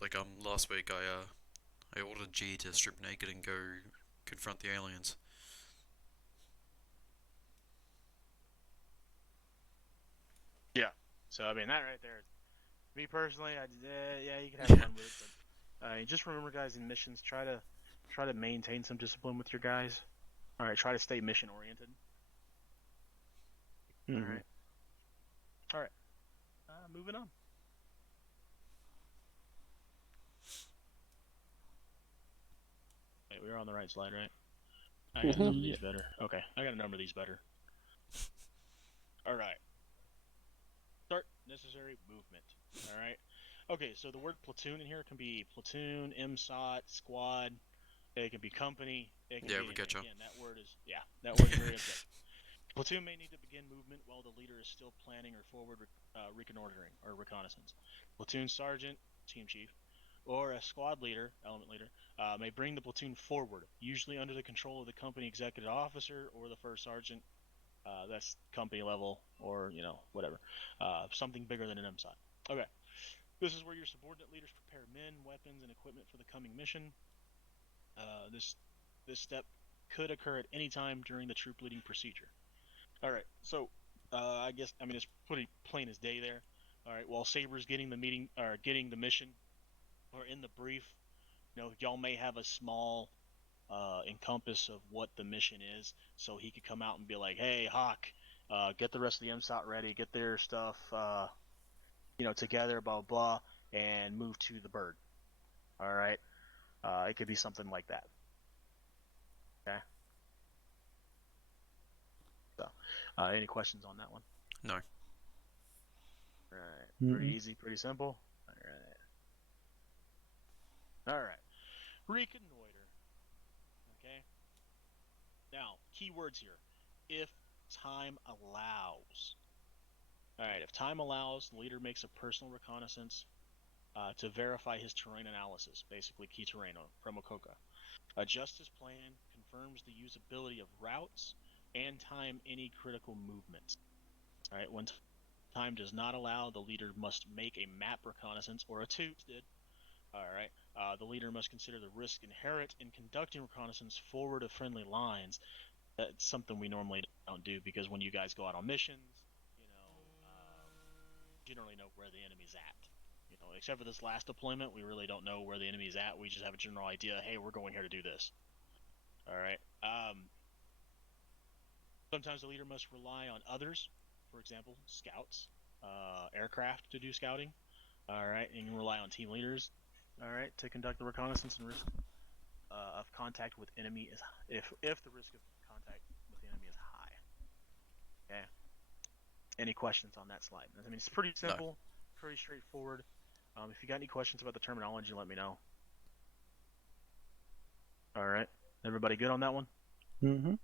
Like last week I ordered G to strip naked and go confront the aliens. Yeah. So I mean that right there. Me personally, yeah, you can have fun with it, but just remember, guys, in missions, try to maintain some discipline with your guys. All right, try to stay mission oriented. All Mm-hmm. right, all right. Moving on. Wait, we were on the right slide, right? I gotta number these better. Okay, I gotta number these better. All right. Start necessary movement. All right. Okay, so the word platoon in here can be platoon, MSOT, squad. It can be company. It can Yeah, be we anything. getcha. Again, that word is very objective. Platoon may need to begin movement while the leader is still planning or forward reconnoitering or reconnaissance. Platoon sergeant, team chief, or a squad leader, element leader, may bring the platoon forward, usually under the control of the company executive officer or the first sergeant. That's company level or whatever, something bigger than an MSOT. Okay, this is where your subordinate leaders prepare men, weapons, and equipment for the coming mission. This step could occur at any time during the troop leading procedure. All right, so I guess it's pretty plain as day there. All right, while Saber's getting the meeting or getting the mission or in the brief, y'all may have a small encompass of what the mission is, so he could come out and be like, "Hey, Hawk, get the rest of the MSOT ready, get their stuff, together, blah blah, and move to the bird." All right, it could be something like that. Okay. So, any questions on that one? No. All right. Pretty easy, pretty simple. All right. All right. Reconnoiter. Okay. Now, keywords here. If time allows. All right. If time allows, the leader makes a personal reconnaissance to verify his terrain analysis, basically key terrain from Okoka. Adjusts his plan, confirms the usability of routes, and time any critical movements. All right. When time does not allow, the leader must make a map reconnaissance or a two did. All right. The leader must consider the risk inherent in conducting reconnaissance forward of friendly lines. That's something we normally don't do because when you guys go out on missions, generally know where the enemy's at. You know, except for this last deployment, we really don't know where the enemy's at. We just have a general idea. Hey, we're going here to do this. All right. Sometimes the leader must rely on others, for example, scouts, aircraft to do scouting. All right, and you can rely on team leaders. All right, to conduct the reconnaissance and risk of contact with enemy is if the risk of contact with the enemy is high. Okay. Any questions on that slide? I mean, it's pretty simple, pretty straightforward. If you got any questions about the terminology, let me know. All right, everybody good on that one? Mm-hmm.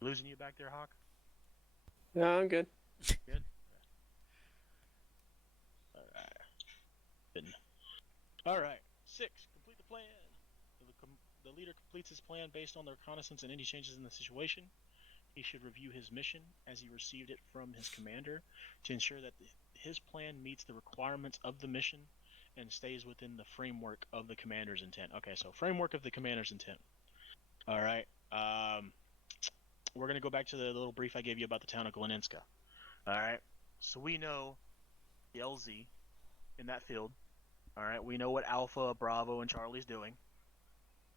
Losing you back there, Hawk? No, I'm good. Good. All right. Good. All right. 6. Complete the plan. The leader completes his plan based on the reconnaissance and any changes in the situation. He should review his mission as he received it from his commander to ensure that his plan meets the requirements of the mission and stays within the framework of the commander's intent. Okay, so framework of the commander's intent. All right. We're going to go back to the little brief I gave you about the town of Gleninska. All right. So we know the LZ in that field. All right. We know what Alpha, Bravo, and Charlie's doing.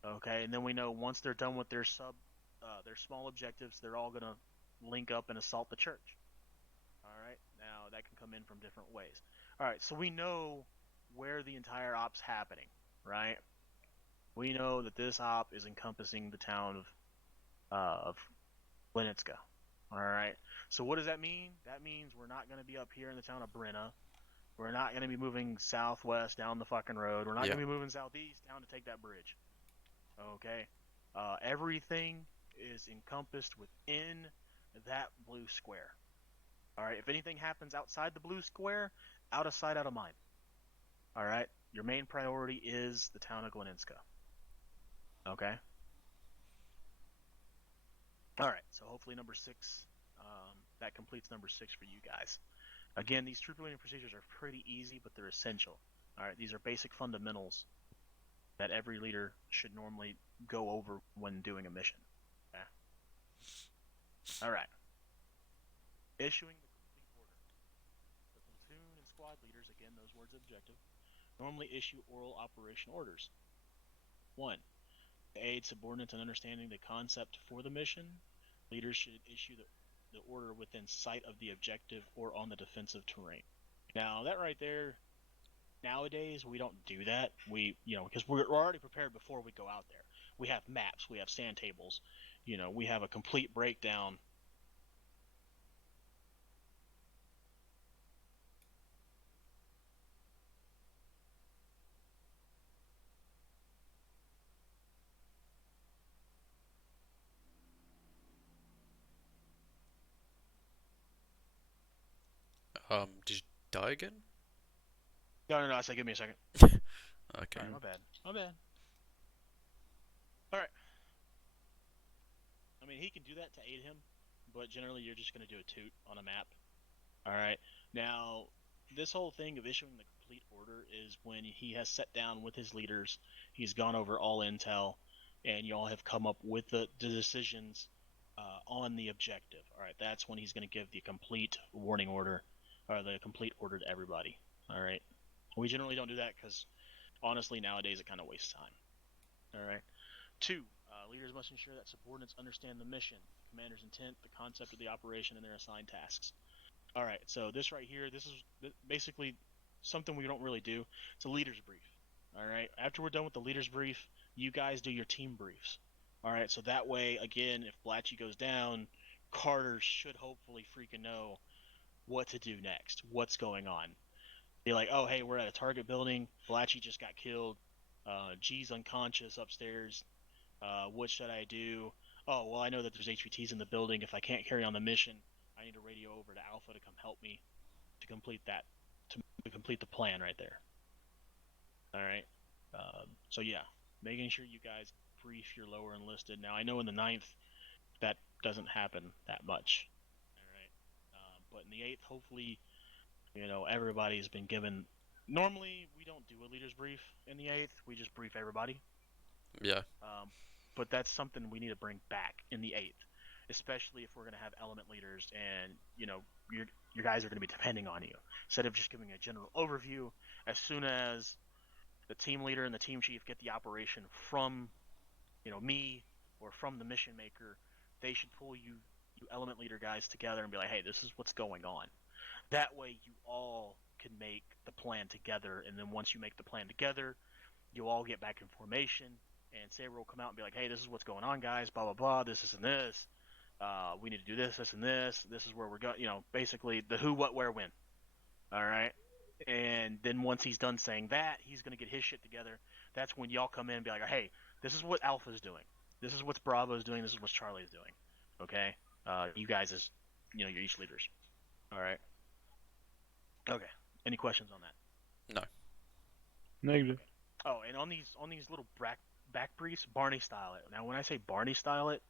Okay, and then we know once they're done with their small objectives, they're all gonna link up and assault the church. All right, now that can come in from different ways. All right, so we know where the entire op's happening, right? We know that this op is encompassing the town of Glenitska. All right, so what does that mean? That means we're not gonna be up here in the town of Brenna. We're not gonna be moving southwest down the fucking road. We're not gonna be moving southeast down to take that bridge. Okay, everything is encompassed within that blue square. All right, if anything happens outside the blue square, out of sight, out of mind. All right, your main priority is the town of Gleninska. Okay. All right, so hopefully number 6, that completes number 6 for you guys. Again, these troop leading procedures are pretty easy, but they're essential. All right, these are basic fundamentals that every leader should normally go over when doing a mission. Okay. All right. Issuing the complete order. The platoon and squad leaders, again, those words objective, normally issue oral operation orders. 1. To aid subordinates in understanding the concept for the mission, leaders should issue the order within sight of the objective or on the defensive terrain. Now, that right there, nowadays we don't do that. Because we're already prepared before we go out there. We have maps, we have sand tables, we have a complete breakdown. Did you die again? No, I said give me a second. Okay. Sorry, my bad. Alright. I mean, he can do that to aid him, but generally you're just going to do a toot on a map. Alright. Now, this whole thing of issuing the complete order is when he has sat down with his leaders, he's gone over all intel, and y'all have come up with the decisions on the objective. Alright, that's when he's going to give the complete warning order, or the complete order to everybody. Alright. We generally don't do that because, honestly, nowadays it kind of wastes time. Alright. 2. Leaders must ensure that subordinates understand the mission, the commander's intent, the concept of the operation, and their assigned tasks. Alright, so this right here, this is basically something we don't really do. It's a leader's brief. Alright, after we're done with the leader's brief, you guys do your team briefs. Alright, so that way, again, if Blatchy goes down, Carter should hopefully freaking know what to do next, what's going on. Be like, oh, hey, we're at a target building, Blatchy just got killed, G's unconscious upstairs, what should I do? Oh, well, I know that there's HVTs in the building. If I can't carry on the mission, I need to radio over to Alpha to come help me to complete that, to complete the plan right there. Alright, so yeah, making sure you guys brief your lower enlisted. Now, I know in the 9th, that doesn't happen that much. Alright, but in the 8th, hopefully, everybody's been given. Normally, we don't do a leader's brief in the 8th. We just brief everybody. Yeah. But that's something we need to bring back in the 8th, especially if we're going to have element leaders and, your guys are going to be depending on you. Instead of just giving a general overview, as soon as the team leader and the team chief get the operation from, me or from the mission maker, they should pull you element leader guys together and be like, hey, this is what's going on. That way you all can make the plan together, and then once you make the plan together, you'll all get back in formation, and Saber will come out and be like, hey, this is what's going on, guys, blah, blah, blah, this and this. We need to do this and this. This is where we're going. Basically the who, what, where, when. All right. And then once he's done saying that, he's going to get his shit together. That's when y'all come in and be like, hey, this is what Alpha's doing. This is what Bravo's doing. This is what Charlie's doing. Okay? You guys as, you're each leaders. All right. Okay. Any questions on that? No. Negative. Oh, and on these little back briefs, Barney style it. Now, when I say Barney style it,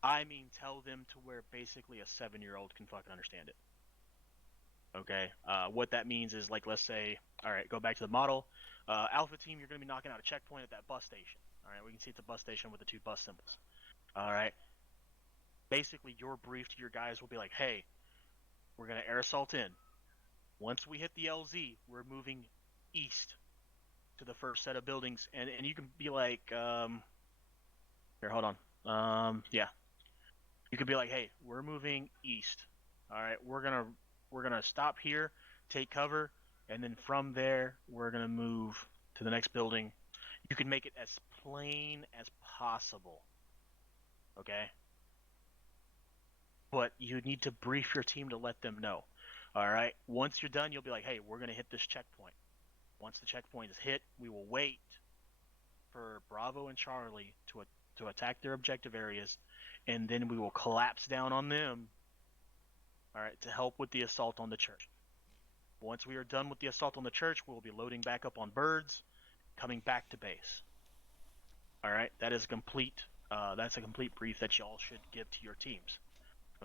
I mean tell them to where basically a 7-year-old can fucking understand it. Okay? What that means is, like, let's say, all right, go back to the model. Alpha team, you're going to be knocking out a checkpoint at that bus station. All right? We can see it's a bus station with the 2 bus symbols. All right? Basically, your brief to your guys will be like, hey, we're going to air assault in. Once we hit the LZ, we're moving east to the first set of buildings. And you can be like, here, hold on. Yeah. You could be like, hey, we're moving east. All right, we're gonna stop here, take cover, and then from there we're gonna move to the next building. You can make it as plain as possible. Okay? But you need to brief your team to let them know. All right? Once you're done, you'll be like, hey, we're gonna hit this checkpoint. Once the checkpoint is hit, we will wait for Bravo and Charlie to attack their objective areas, and then we will collapse down on them, all right, to help with the assault on the church. Once we are done with the assault on the church, we will be loading back up on birds, coming back to base. All right, that is complete. That's a complete brief that y'all should give to your teams.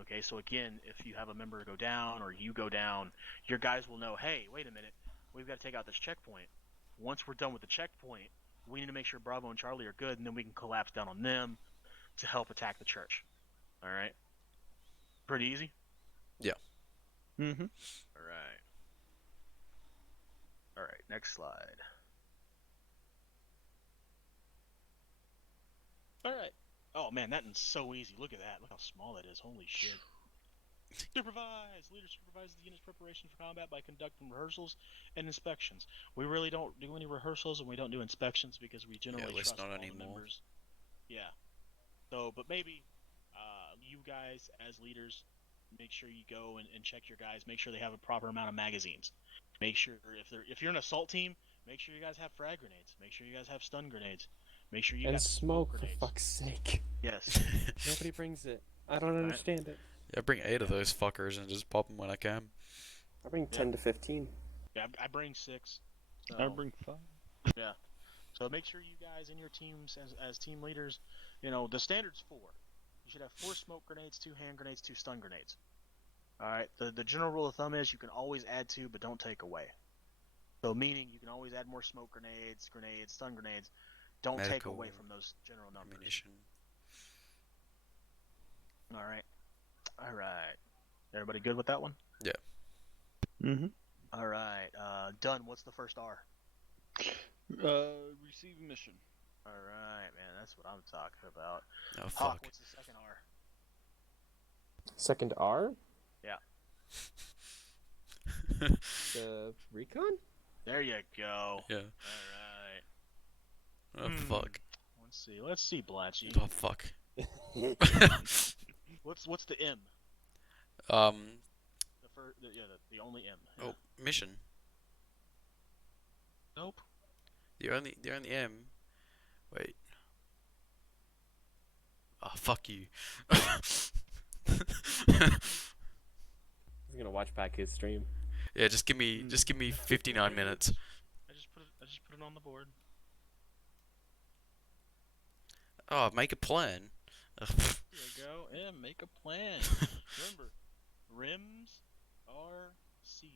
Okay, so again, if you have a member go down or you go down, your guys will know, hey, wait a minute, we've got to take out this checkpoint. Once we're done with the checkpoint, we need to make sure Bravo and Charlie are good, and then we can collapse down on them to help attack the church. All right? Pretty easy? Yeah. Mm-hmm. All right. All right, next slide. All right. Oh, man, that is so easy. Look at that. Look how small that is. Holy shit. Supervise! Leader supervises the unit's preparation for combat by conducting rehearsals and inspections. We really don't do any rehearsals and we don't do inspections because we generally least trust not all the anymore. members. Yeah. So, but maybe you guys as leaders, make sure you go and check your guys. Make sure they have a proper amount of magazines. Make sure if you're an assault team, make sure you guys have frag grenades. Make sure you guys have stun grenades. Make sure you And got smoke, for grenades. fuck's sake. Yes. Nobody brings it. I don't understand it. Yeah, bring 8 of those fuckers and just pop them when I can. I bring 10 to 15. Yeah, I bring 6. So, I bring 5. yeah. So make sure you guys in your teams as team leaders, the standard's 4. You should have 4 smoke grenades, 2 hand grenades, 2 stun grenades. All right. The general rule of thumb is you can always add to, but don't take away. So meaning you can always add more smoke grenades, stun grenades. Don't take Medical away from those general numbers. Ammunition. All right. All right. Everybody good with that one? Yeah. Mm-hmm. All right. Done. What's the first R? Receive mission. All right, man. That's what I'm talking about. Oh, Hawk, fuck. what's the second R? Second R? Yeah. The recon? There you go. Yeah. All right. Oh, fuck. Let's see, Blatchy. Oh, fuck. What's the M? The only M. Yeah. Oh, mission. Nope. The only M. Wait. Oh, fuck you. He's gonna watch back his stream. Yeah, just give me 59 minutes. I just put it on the board. Oh, make a plan. There you go. Yeah, make a plan. Remember, rims are C's.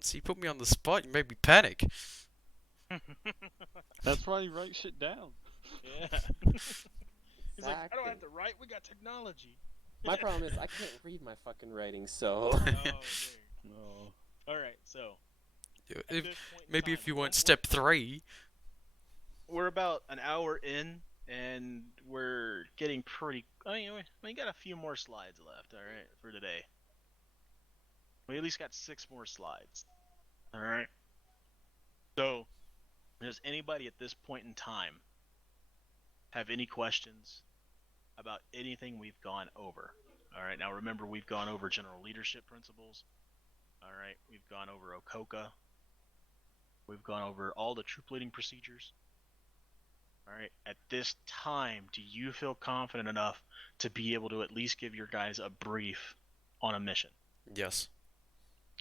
See, you put me on the spot, you made me panic. That's why you write shit down. Yeah. He's like, I don't have to write. We got technology. My problem is I can't read my fucking writing, so. Oh, dang. No. All right, so Yeah, at if, this point in maybe time, if you we're- want step 3. we're about an hour in, and we're getting pretty. I mean, we got a few more slides left. All right, for today. We at least got 6 more slides. All right. So, does anybody at this point in time have any questions about anything we've gone over? All right. Now, remember, we've gone over general leadership principles. All right. We've gone over Okoka. We've gone over all the troop leading procedures. All right. At this time, do you feel confident enough to be able to at least give your guys a brief on a mission? Yes.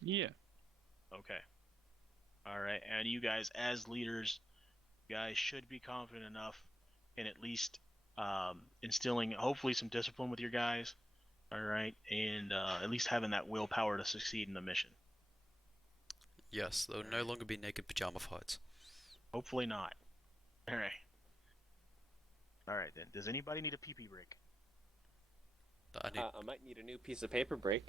Yeah. Okay. All right. And you guys, as leaders, you guys should be confident enough in at least instilling, hopefully, some discipline with your guys. All right. And at least having that willpower to succeed in the mission. Yes, there'll no longer be naked pajama fights. Hopefully not. All right. All right, then. Does anybody need a pee-pee break? I I might need a new piece of paper break.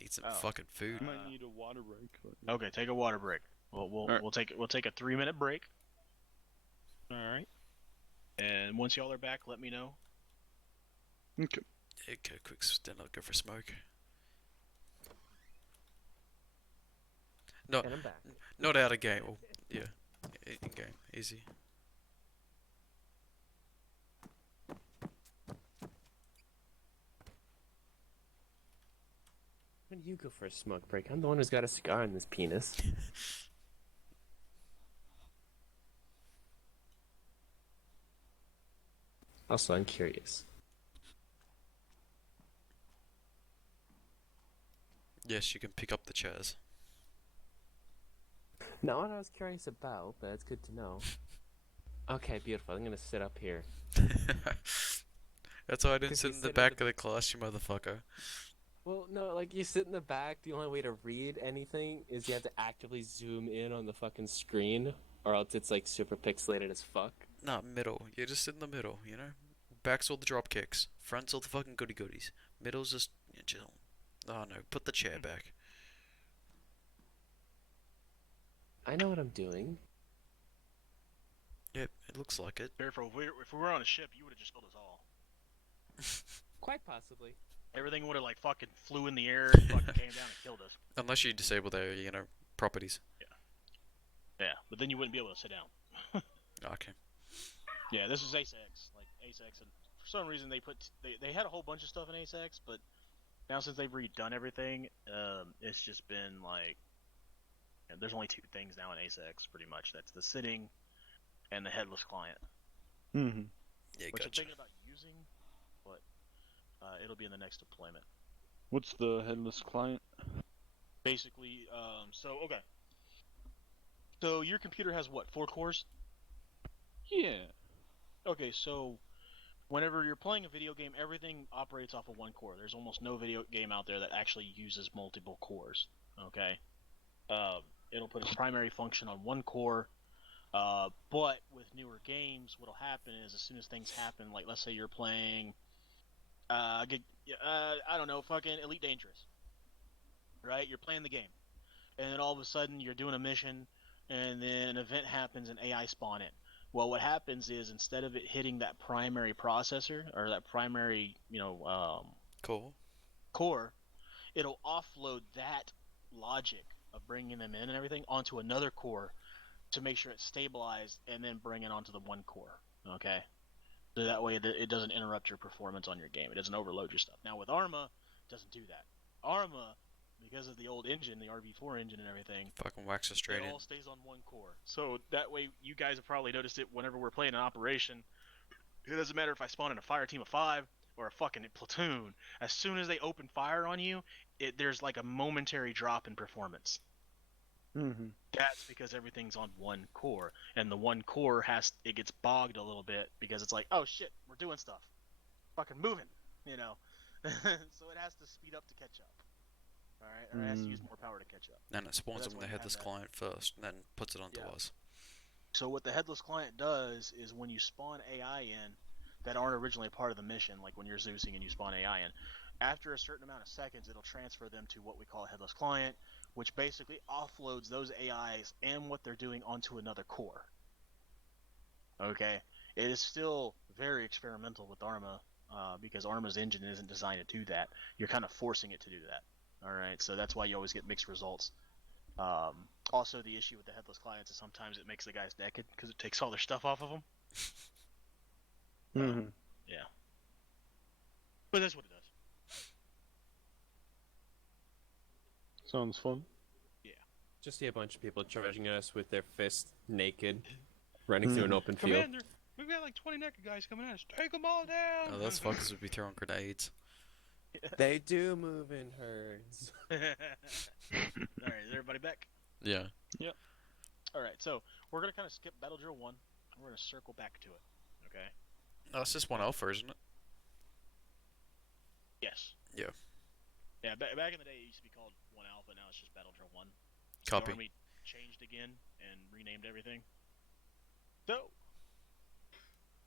need some Oh. fucking food. You might need a water break. Okay, take a water break. We'll Alright. we'll take a 3-minute break. All right. And once y'all are back, let me know. Okay. Okay, quick, then I'll go for a smoke. No, And I'm back. not out of game. Well, yeah, in game, easy. When do you go for a smoke break? I'm the one who's got a cigar in this penis. Also, I'm curious. Yes, you can pick up the chairs. Not what I was curious about, but it's good to know. Okay, beautiful. I'm gonna sit up here. That's why I didn't Because sit you in the sit in back the- of the class, you motherfucker. Well, no, like you sit in the back. The only way to read anything is you have to actively zoom in on the fucking screen, or else it's like super pixelated as fuck. Nah, middle. You just sit in the middle, you know? Back's all the drop kicks. Front's all the fucking goody goodies. Middle's just chill. Oh no, put the chair back. I know what I'm doing. Yep, it looks like it. Careful, if we were on a ship, you would have just killed us all. Quite possibly. Everything would have like fucking flew in the air and fucking came down and killed us. Unless you disable their, properties. Yeah, but then you wouldn't be able to sit down. Okay. Yeah, this is ASEX, like ASEX, and for some reason they had a whole bunch of stuff in ASEX, but now since they've redone everything, it's just been like there's only 2 things now in ASEX pretty much. That's the sitting and the headless client, Mm-hmm. Yeah, which I'm gotcha. thinking about using, but it'll be in the next deployment. What's the headless client? Basically, okay. So your computer has what, 4 cores? Yeah. Okay, so whenever you're playing a video game, everything operates off of 1 core. There's almost no video game out there that actually uses multiple cores. Okay, it'll put a primary function on 1 core. But with newer games, what'll happen is as soon as things happen, like let's say you're playing, I don't know, fucking Elite Dangerous, right? You're playing the game, and then all of a sudden you're doing a mission, and then an event happens and AI spawn in. Well, what happens is instead of it hitting that primary processor or that primary, Cool. core, it'll offload that logic of bringing them in and everything onto another core to make sure it's stabilized and then bring it onto the 1 core. Okay, so that way it doesn't interrupt your performance on your game. It doesn't overload your stuff. Now with Arma, it doesn't do that. Arma, because of the old engine, the RV4 engine and everything, Fucking wax it straight it in. all stays on 1 core. So that way, you guys have probably noticed it whenever we're playing an operation. It doesn't matter if I spawn in a fire team of 5 or a fucking platoon. As soon as they open fire on you, there's like a momentary drop in performance. Mm-hmm. That's because everything's on 1 core, and the 1 core it gets bogged a little bit because it's like, oh shit, we're doing stuff, fucking moving, so it has to speed up to catch up. All right, or it has to use more power to catch up. And it spawns That's them why the you have headless that. client first, and then puts it onto Yeah. us. So what the headless client does is when you spawn AI in that aren't originally a part of the mission, like when you're Zeusing and you spawn AI in, After a certain amount of seconds, it'll transfer them to what we call a headless client, which basically offloads those AIs and what they're doing onto another core. Okay, it is still very experimental with Arma, because Arma's engine isn't designed to do that. You're kind of forcing it to do that. All right, so that's why you always get mixed results. Also, the issue with the headless clients is sometimes it makes the guys naked because it takes all their stuff off of them. Mm-hmm. Yeah, but that's what it does. Sounds fun. Just see a bunch of people charging us with their fists naked, running through an open field. Commander, we've got like 20 naked guys coming at us. Take them all down. Oh, those fuckers would be throwing grenades. They do move in herds. All right, is everybody back? Yeah. All right, so we're gonna kind of skip Battle Drill 1, and we're gonna circle back to it. Okay. No, it's just one alpha, isn't it? Yes. Yeah. Yeah. Back in the day, it used to be called 1 Alpha. Now it's just Battle Drill 1. Copy. The Army changed again and renamed everything. So,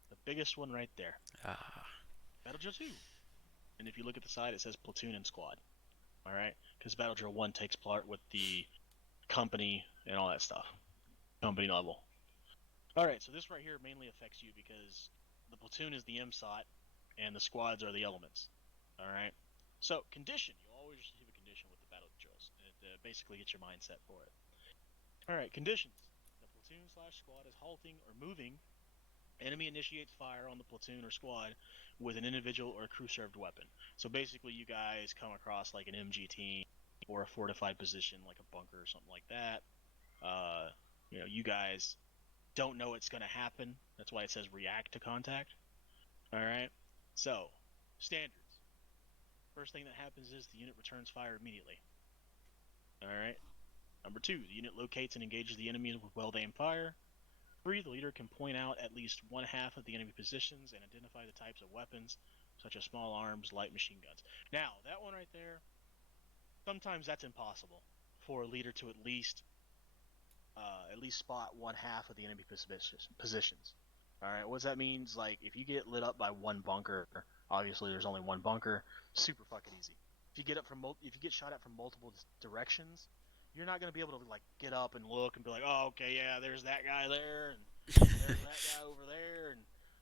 the biggest one right there, Ah. Battle Drill 2. And if you look at the side, it says platoon and squad. All right, because Battle Drill 1 takes part with the company and all that stuff, company level. All right, so this right here mainly affects you because the platoon is the MSOT and the squads are the elements. All right, so condition, you'll always receive a condition with the battle drills. It basically gets your mindset for it. All right, conditions. The platoon/squad is halting or moving. Enemy initiates fire on the platoon or squad with an individual or crew-served weapon. So basically, you guys come across like an MG or a fortified position, like a bunker or something like that. You guys don't know it's going to happen. That's why it says react to contact. All right. So, standards. First thing that happens is the unit returns fire immediately. All right. Number 2, the unit locates and engages the enemy with well-aimed fire. 3, the leader can point out at least one half of the enemy positions and identify the types of weapons, such as small arms, light machine guns. Now, that one right there, sometimes that's impossible for a leader to at least spot one half of the enemy positions. All right, what that means, like, if you get lit up by one bunker, obviously there's only one bunker, super fucking easy. If you get shot at from multiple directions, you're not gonna be able to like get up and look and be like, oh, okay, yeah, there's that guy there, and there's that guy over there, and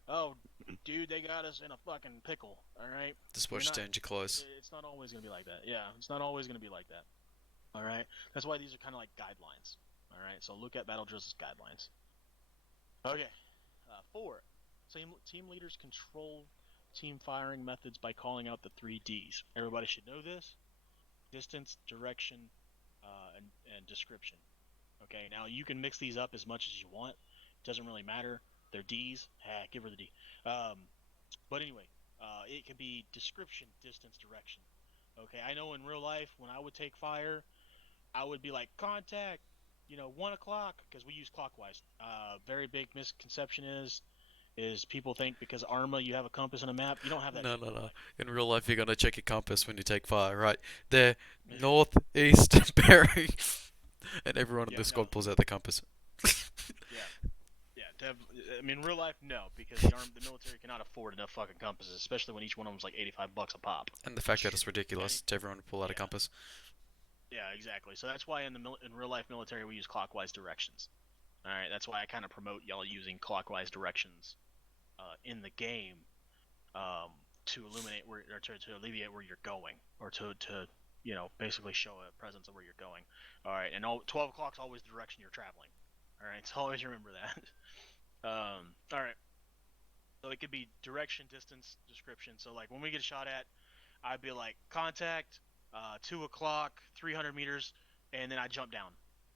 oh, dude, they got us in a fucking pickle. All right. Just watch change your clothes. It's not always gonna be like that. Yeah, it's not always gonna be like that. All right. That's why these are kind of like guidelines. All right. So look at battle drills as guidelines. Okay. 4. Team leaders control team firing methods by calling out the 3 Ds. Everybody should know this: distance, direction, and description. Okay. Now you can mix these up as much as you want. It doesn't really matter. They're D's. Give her the D. But anyway, it could be description, distance, direction. Okay. I know in real life when I would take fire, I would be like contact. 1 o'clock, because we use clockwise. Very big misconception is people think because Arma you have a compass and a map. You don't have that. No. In real life, you're gonna check your compass when you take fire, right? There, north, east, Perry, and everyone in the squad pulls out the compass. Yeah. I mean, real life, no, because the military cannot afford enough fucking compasses, especially when each one of them's like $85 a pop. And the fact that it's ridiculous to everyone to pull out a compass. Yeah, exactly. So that's why in real life military we use clockwise directions. All right, that's why I kind of promote y'all using clockwise directions in the game to illuminate to alleviate where you're going, or to basically show a presence of where you're going. All right, and 12 o'clock's always the direction you're traveling. All right, so always remember that. All right, so it could be direction, distance, description. So like when we get shot at, I'd be like contact. 2 o'clock, 300 meters, and then I'd jump down.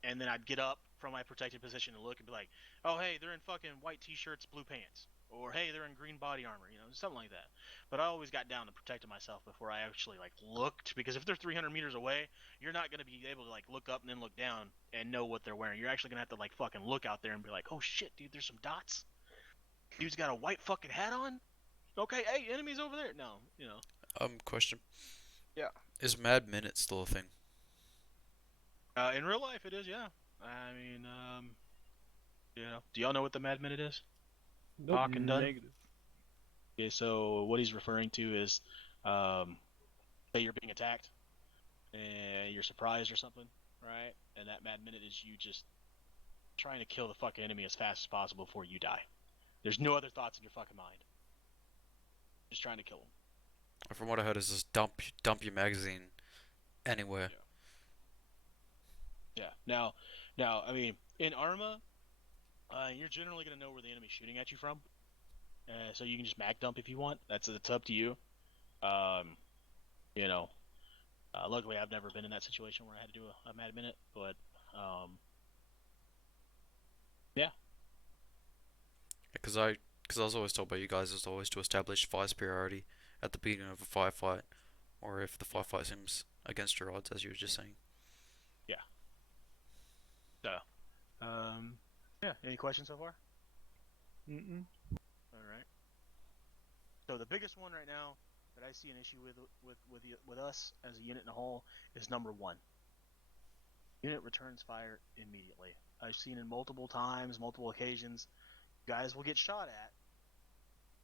And then I'd get up from my protected position and look and be like, oh, hey, they're in fucking white t-shirts, blue pants. Or, hey, they're in green body armor, something like that. But I always got down and protected myself before I actually, like, looked. Because if they're 300 meters away, you're not going to be able to, like, look up and then look down and know what they're wearing. You're actually going to have to, like, fucking look out there and be like, oh, shit, dude, there's some dots. Dude's got a white fucking hat on. Okay, hey, enemies over there. No, Question. Yeah. Is Mad Minute still a thing? In real life, it is, yeah. I mean, do y'all know what the Mad Minute is? Nope. Hawk and done? Negative. Okay, so what he's referring to is, say you're being attacked and you're surprised or something, right? And that mad minute is you just trying to kill the fucking enemy as fast as possible before you die. There's no other thoughts in your fucking mind. Just trying to kill them. From what I heard, is just dump your magazine anywhere. Yeah. Now, I mean, in Arma, you're generally gonna know where the enemy's shooting at you from, so you can just mag dump if you want. It's up to you. Um, you know, luckily I've never been in that situation where I had to do a mad minute, but yeah. Because I was always told by you guys is always to establish fire superiority at the beginning of a firefight, or if the firefight seems against your odds, as you were just saying. Yeah. So, yeah. Any questions so far? Mm-mm. All right. So the biggest one right now that I see an issue with us as a unit in a whole is number one. Unit returns fire immediately. I've seen it multiple times, multiple occasions. Guys will get shot at,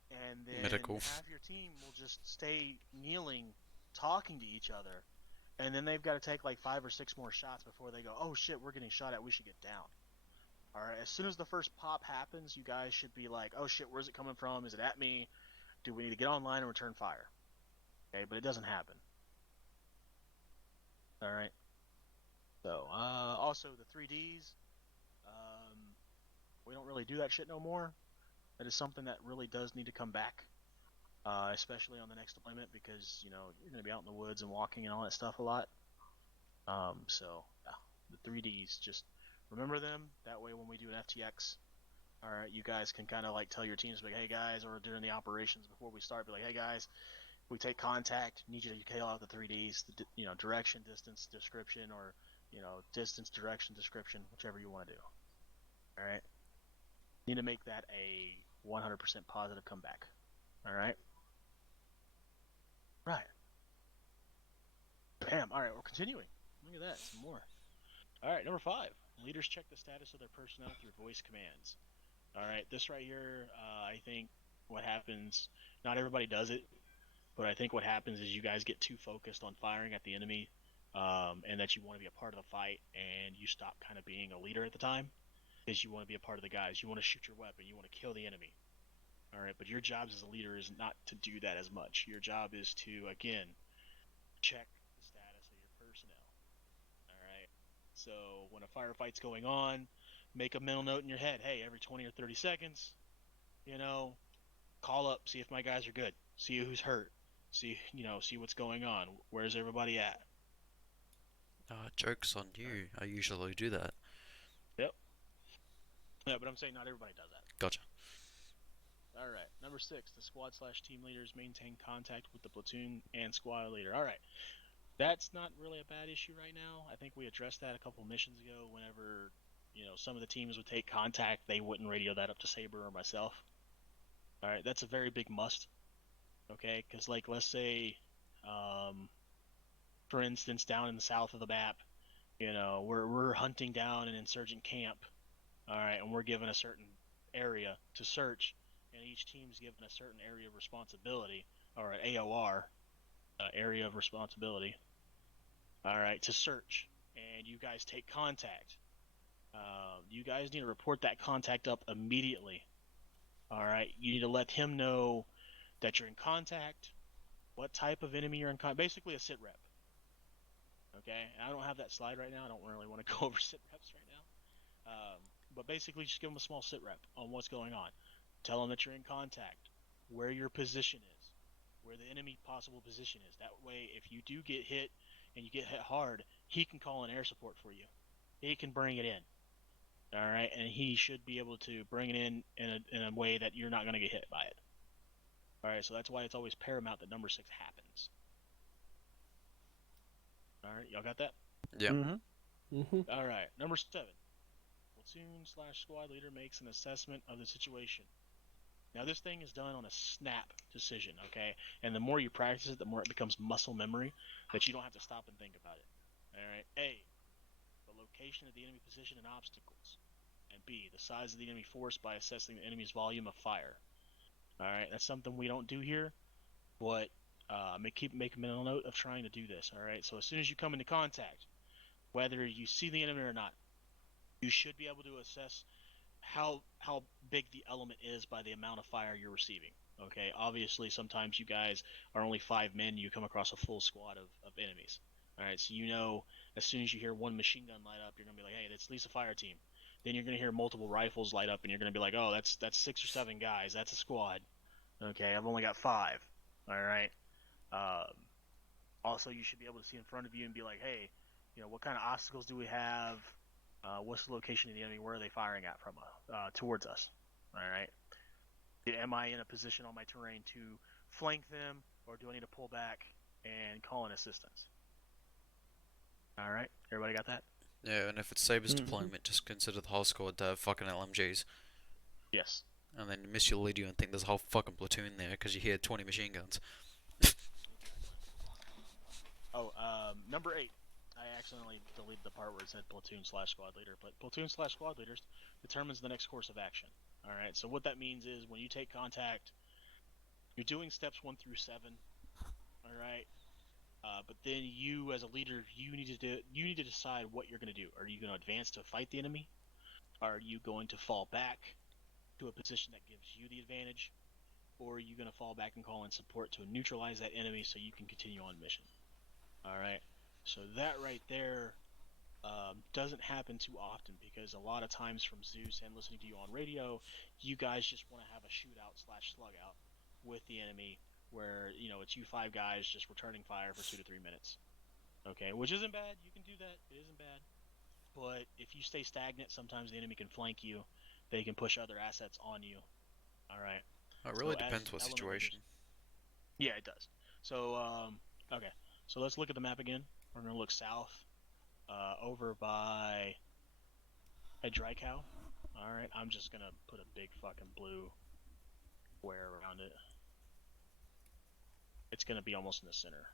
and then Medical. half your team will just stay kneeling, talking to each other, and then they've got to take like 5 or 6 more shots before they go, oh shit, we're getting shot at, we should get down. Alright, as soon as the first pop happens, you guys should be like, oh shit, where's it coming from? Is it at me? Do we need to get online and return fire? Okay, but it doesn't happen. Alright. So, also the 3Ds, we don't really do that shit no more. That is something that really does need to come back, especially on the next deployment, because you're going to be out in the woods and walking and all that stuff a lot. So yeah, the 3Ds, just remember them. That way, when we do an FTX, all right, you guys can kind of like tell your teams, like, hey guys, or during the operations before we start, be like, hey guys, we take contact. Need you to kill out the 3Ds, direction, distance, description, or distance, direction, description, whichever you want to do. All right. Need to make that a 100% positive comeback. All right. Right. Bam. All right, we're continuing. Look at that. Some more. All right, number 5. Leaders check the status of their personnel through voice commands. All right, this right here, I think what happens, not everybody does it, but I think what happens is you guys get too focused on firing at the enemy, and that you want to be a part of the fight, and you stop kind of being a leader at the time. Because you want to be a part of the guys. You want to shoot your weapon. You want to kill the enemy. All right, but your job as a leader is not to do that as much. Your job is to, again, check the status of your personnel. All right. So when a firefight's going on, make a mental note in your head. Hey, every 20 or 30 seconds, call up, see if my guys are good, see who's hurt, see what's going on. Where's everybody at? Joke's on you. I usually do that. Yep. Yeah, but I'm saying not everybody does that. Gotcha. All right. Number 6, the squad/team leaders maintain contact with the platoon and squad leader. All right. That's not really a bad issue right now. I think we addressed that a couple missions ago. Whenever, some of the teams would take contact, they wouldn't radio that up to Saber or myself. All right. That's a very big must. Okay. Because, like, let's say, for instance, down in the south of the map, we're hunting down an insurgent camp. All right. And we're given a certain area to search. And each team's given a certain area of responsibility, or an AOR, area of responsibility, all right, to search. And you guys take contact. You guys need to report that contact up immediately. All right, you need to let him know that you're in contact, what type of enemy you're in contact, basically a sit rep. Okay, I don't have that slide right now. I don't really want to go over sit reps right now. But basically, just give them a small sit rep on what's going on. Tell them that you're in contact, where your position is, where the enemy possible position is. That way, if you do get hit and you get hit hard, he can call in air support for you. He can bring it in. All right, and he should be able to bring it in a way that you're not going to get hit by it. All right, so that's why it's always paramount that number 6 happens. All right, y'all got that? Yeah. All right, number 7. Platoon/squad leader makes an assessment of the situation. Now, this thing is done on a snap decision, okay? And the more you practice it, the more it becomes muscle memory that you don't have to stop and think about it. All right? A, the location of the enemy position and obstacles. And B, the size of the enemy force by assessing the enemy's volume of fire. All right? That's something we don't do here, but make a mental note of trying to do this. All right. So as soon as you come into contact, whether you see the enemy or not, you should be able to assess how big the element is by the amount of fire you're receiving. Okay. Obviously, sometimes you guys are only 5 men. You come across a full squad of enemies. All right. So you know, as soon as you hear one machine gun light up, you're gonna be like, hey, that's at least a fire team. Then you're gonna hear multiple rifles light up, and you're gonna be like, oh, that's 6 or 7 guys. That's a squad. Okay, I've only got 5. All right. Um, Also, you should be able to see in front of you and be like, hey, what kind of obstacles do we have? What's the location of the enemy? Where are they firing at from towards us? All right. Am I in a position on my terrain to flank them, or do I need to pull back and call in assistance? All right. Everybody got that? Yeah, and if it's Saber's Mhm. deployment, just consider the whole squad to have fucking LMGs. Yes. And then miss your lead you and think there's a whole fucking platoon there because you hear 20 machine guns. Oh, number 8. I accidentally deleted the part where it said platoon/squad leader, but platoon/squad leaders determines the next course of action. All right. So what that means is when you take contact, you're doing steps 1 through 7. All right. But then you, as a leader, you need to decide what you're going to do. Are you going to advance to fight the enemy? Are you going to fall back to a position that gives you the advantage? Or are you going to fall back and call in support to neutralize that enemy so you can continue on mission? All right. So that right there doesn't happen too often, because a lot of times from Zeus and listening to you on radio, you guys just want to have a shootout/slug out with the enemy where, it's you 5 guys just returning fire for 2 to 3 minutes. Okay, which isn't bad. You can do that. It isn't bad. But if you stay stagnant, sometimes the enemy can flank you. They can push other assets on you. All right. It So really as depends what element leaders, situation. yeah, it does. So okay. So let's look at the map again. We're gonna look south, over by Dry Cow. All right. I'm just gonna put a big fucking blue square around it. It's gonna be almost in the center.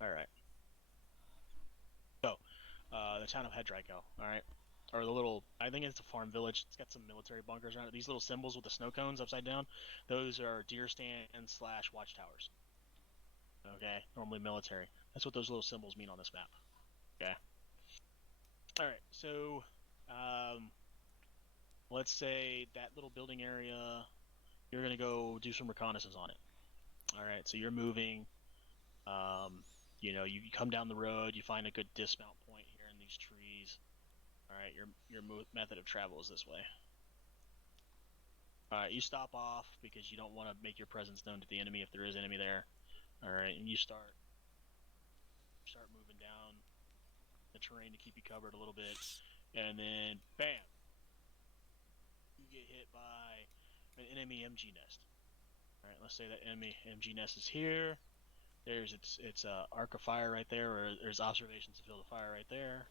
All right. So, the town of Hedraico, all right, or the little, I think it's a farm village. It's got some military bunkers around it. These little symbols with the snow cones upside down, those are deer stand/watchtowers. Okay, normally military. That's what those little symbols mean on this map. Okay. All right. So, let's say that little building area, you're gonna go do some reconnaissance on it. All right. So you're moving. You come down the road, you find a good dismount point here in these trees. All right, your method of travel is this way. All right, you stop off because you don't want to make your presence known to the enemy if there is enemy there. All right, and you start moving down the terrain to keep you covered a little bit, and then bam, you get hit by an enemy MG nest. All right, let's say that enemy MG nest is here. There's its arc of fire right there, or there's observations of field of fire right there.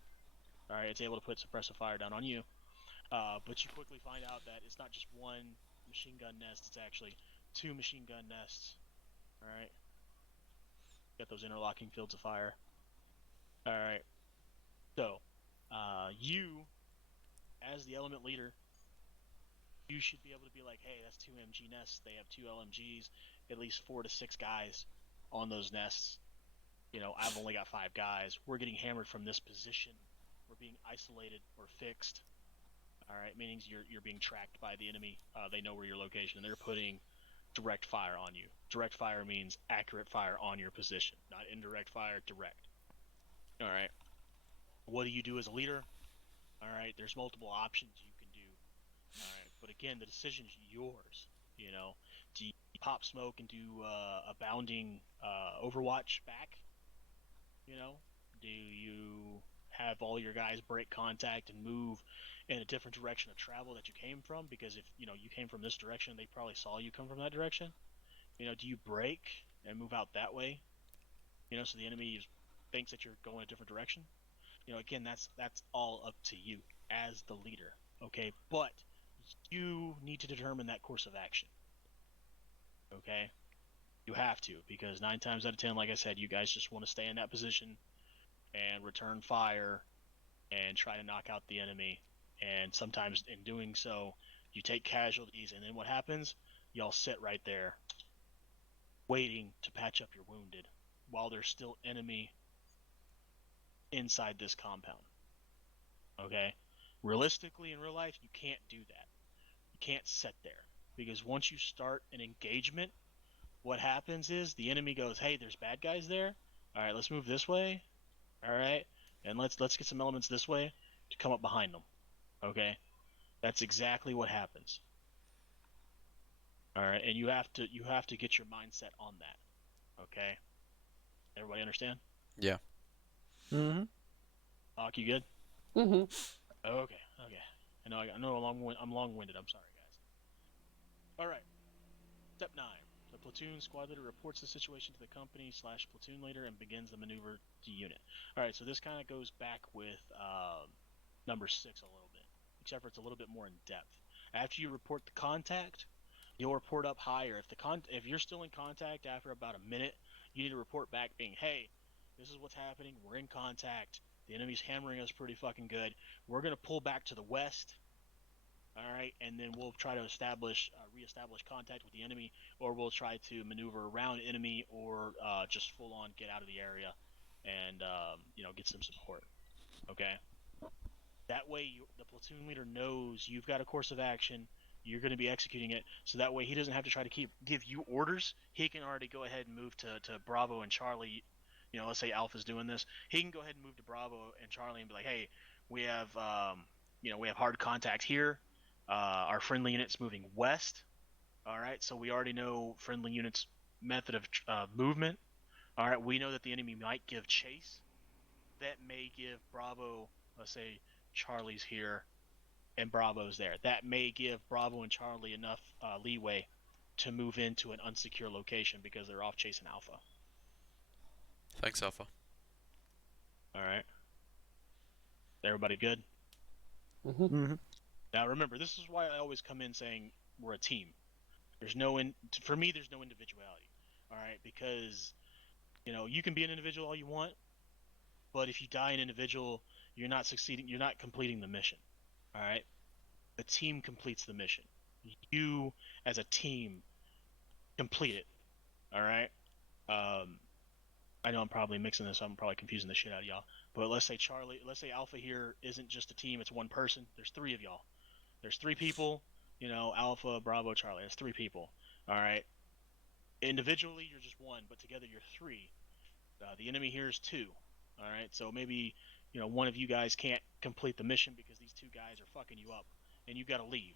All right, it's able to put suppressive fire down on you. But you quickly find out that it's not just one machine gun nest, it's actually 2 machine gun nests. Alright. Got those interlocking fields of fire. Alright. So, you, as the element leader, you should be able to be like, hey, that's 2 MG nests, they have 2 LMGs, at least 4 to 6 guys on those nests. I've only got 5 guys. We're getting hammered from this position. We're being isolated or fixed. All right, meaning you're being tracked by the enemy. They know where your location, and they're putting direct fire on you. Direct fire means accurate fire on your position, not indirect fire, direct. All right. What do you do as a leader? All right, there's multiple options you can do. All right, but again, the decision's yours. Do you pop smoke and do a bounding Overwatch back? Do you have all your guys break contact and move in a different direction of travel that you came from? Because if you came from this direction, they probably saw you come from that direction. Do you break and move out that way? So the enemy thinks that you're going a different direction. Again, that's all up to you as the leader. Okay, but you need to determine that course of action. Okay, you have to, because 9 times out of 10, like I said, you guys just want to stay in that position and return fire and try to knock out the enemy. And sometimes in doing so, you take casualties, and then what happens? Y'all sit right there waiting to patch up your wounded while there's still enemy inside this compound. Okay? Realistically, in real life, you can't do that. You can't sit there. Because once you start an engagement, what happens is the enemy goes, hey, there's bad guys there. All right, let's move this way. All right, and let's get some elements this way to come up behind them. Okay, that's exactly what happens. All right, and you have to get your mindset on that. Okay, everybody understand? Yeah. Mm-hmm. Doc, you good? Mm-hmm. Okay. I know I'm long-winded. I'm sorry, guys. All right. Step 9. The platoon squad leader reports the situation to the company/platoon leader and begins the maneuver to unit. All right, so this kind of goes back with number 6 a little bit, except for it's a little bit more in depth. After you report the contact, you'll report up higher. If you're still in contact after about a minute, you need to report back being, hey, this is what's happening. We're in contact. The enemy's hammering us pretty fucking good. We're gonna pull back to the west. All right, and then we'll try to reestablish contact with the enemy, or we'll try to maneuver around enemy, or just full on get out of the area, and get some support. Okay, that way the platoon leader knows you've got a course of action. You're going to be executing it, so that way he doesn't have to try to give you orders. He can already go ahead and move to Bravo and Charlie. Let's say Alpha's doing this. He can go ahead and move to Bravo and Charlie and be like, hey, we have we have hard contact here. Our friendly unit's moving west. All right, so we already know friendly unit's method of movement. All right, we know that the enemy might give chase. That may give Bravo, let's say Charlie's here and Bravo's there. That may give Bravo and Charlie enough leeway to move into an unsecure location because they're off chasing Alpha. Thanks, Alpha. All right. Everybody good? Mm-hmm. Mm-hmm. Now remember, this is why I always come in saying we're a team. For me, there's no individuality. All right, because you can be an individual all you want, but if you die an individual, you're not succeeding. You're not completing the mission. All right, the team completes the mission. You, as a team, complete it. All right. I know I'm probably mixing this up. I'm probably confusing the shit out of y'all. But let's say Alpha here isn't just a team. It's one person. There's 3 of y'all. There's 3 people. Alpha, Bravo, Charlie. That's 3 people. All right. Individually, you're just 1, but together you're 3. The enemy here is 2. All right. So maybe one of you guys can't complete the mission because these 2 guys are fucking you up, and you got to leave.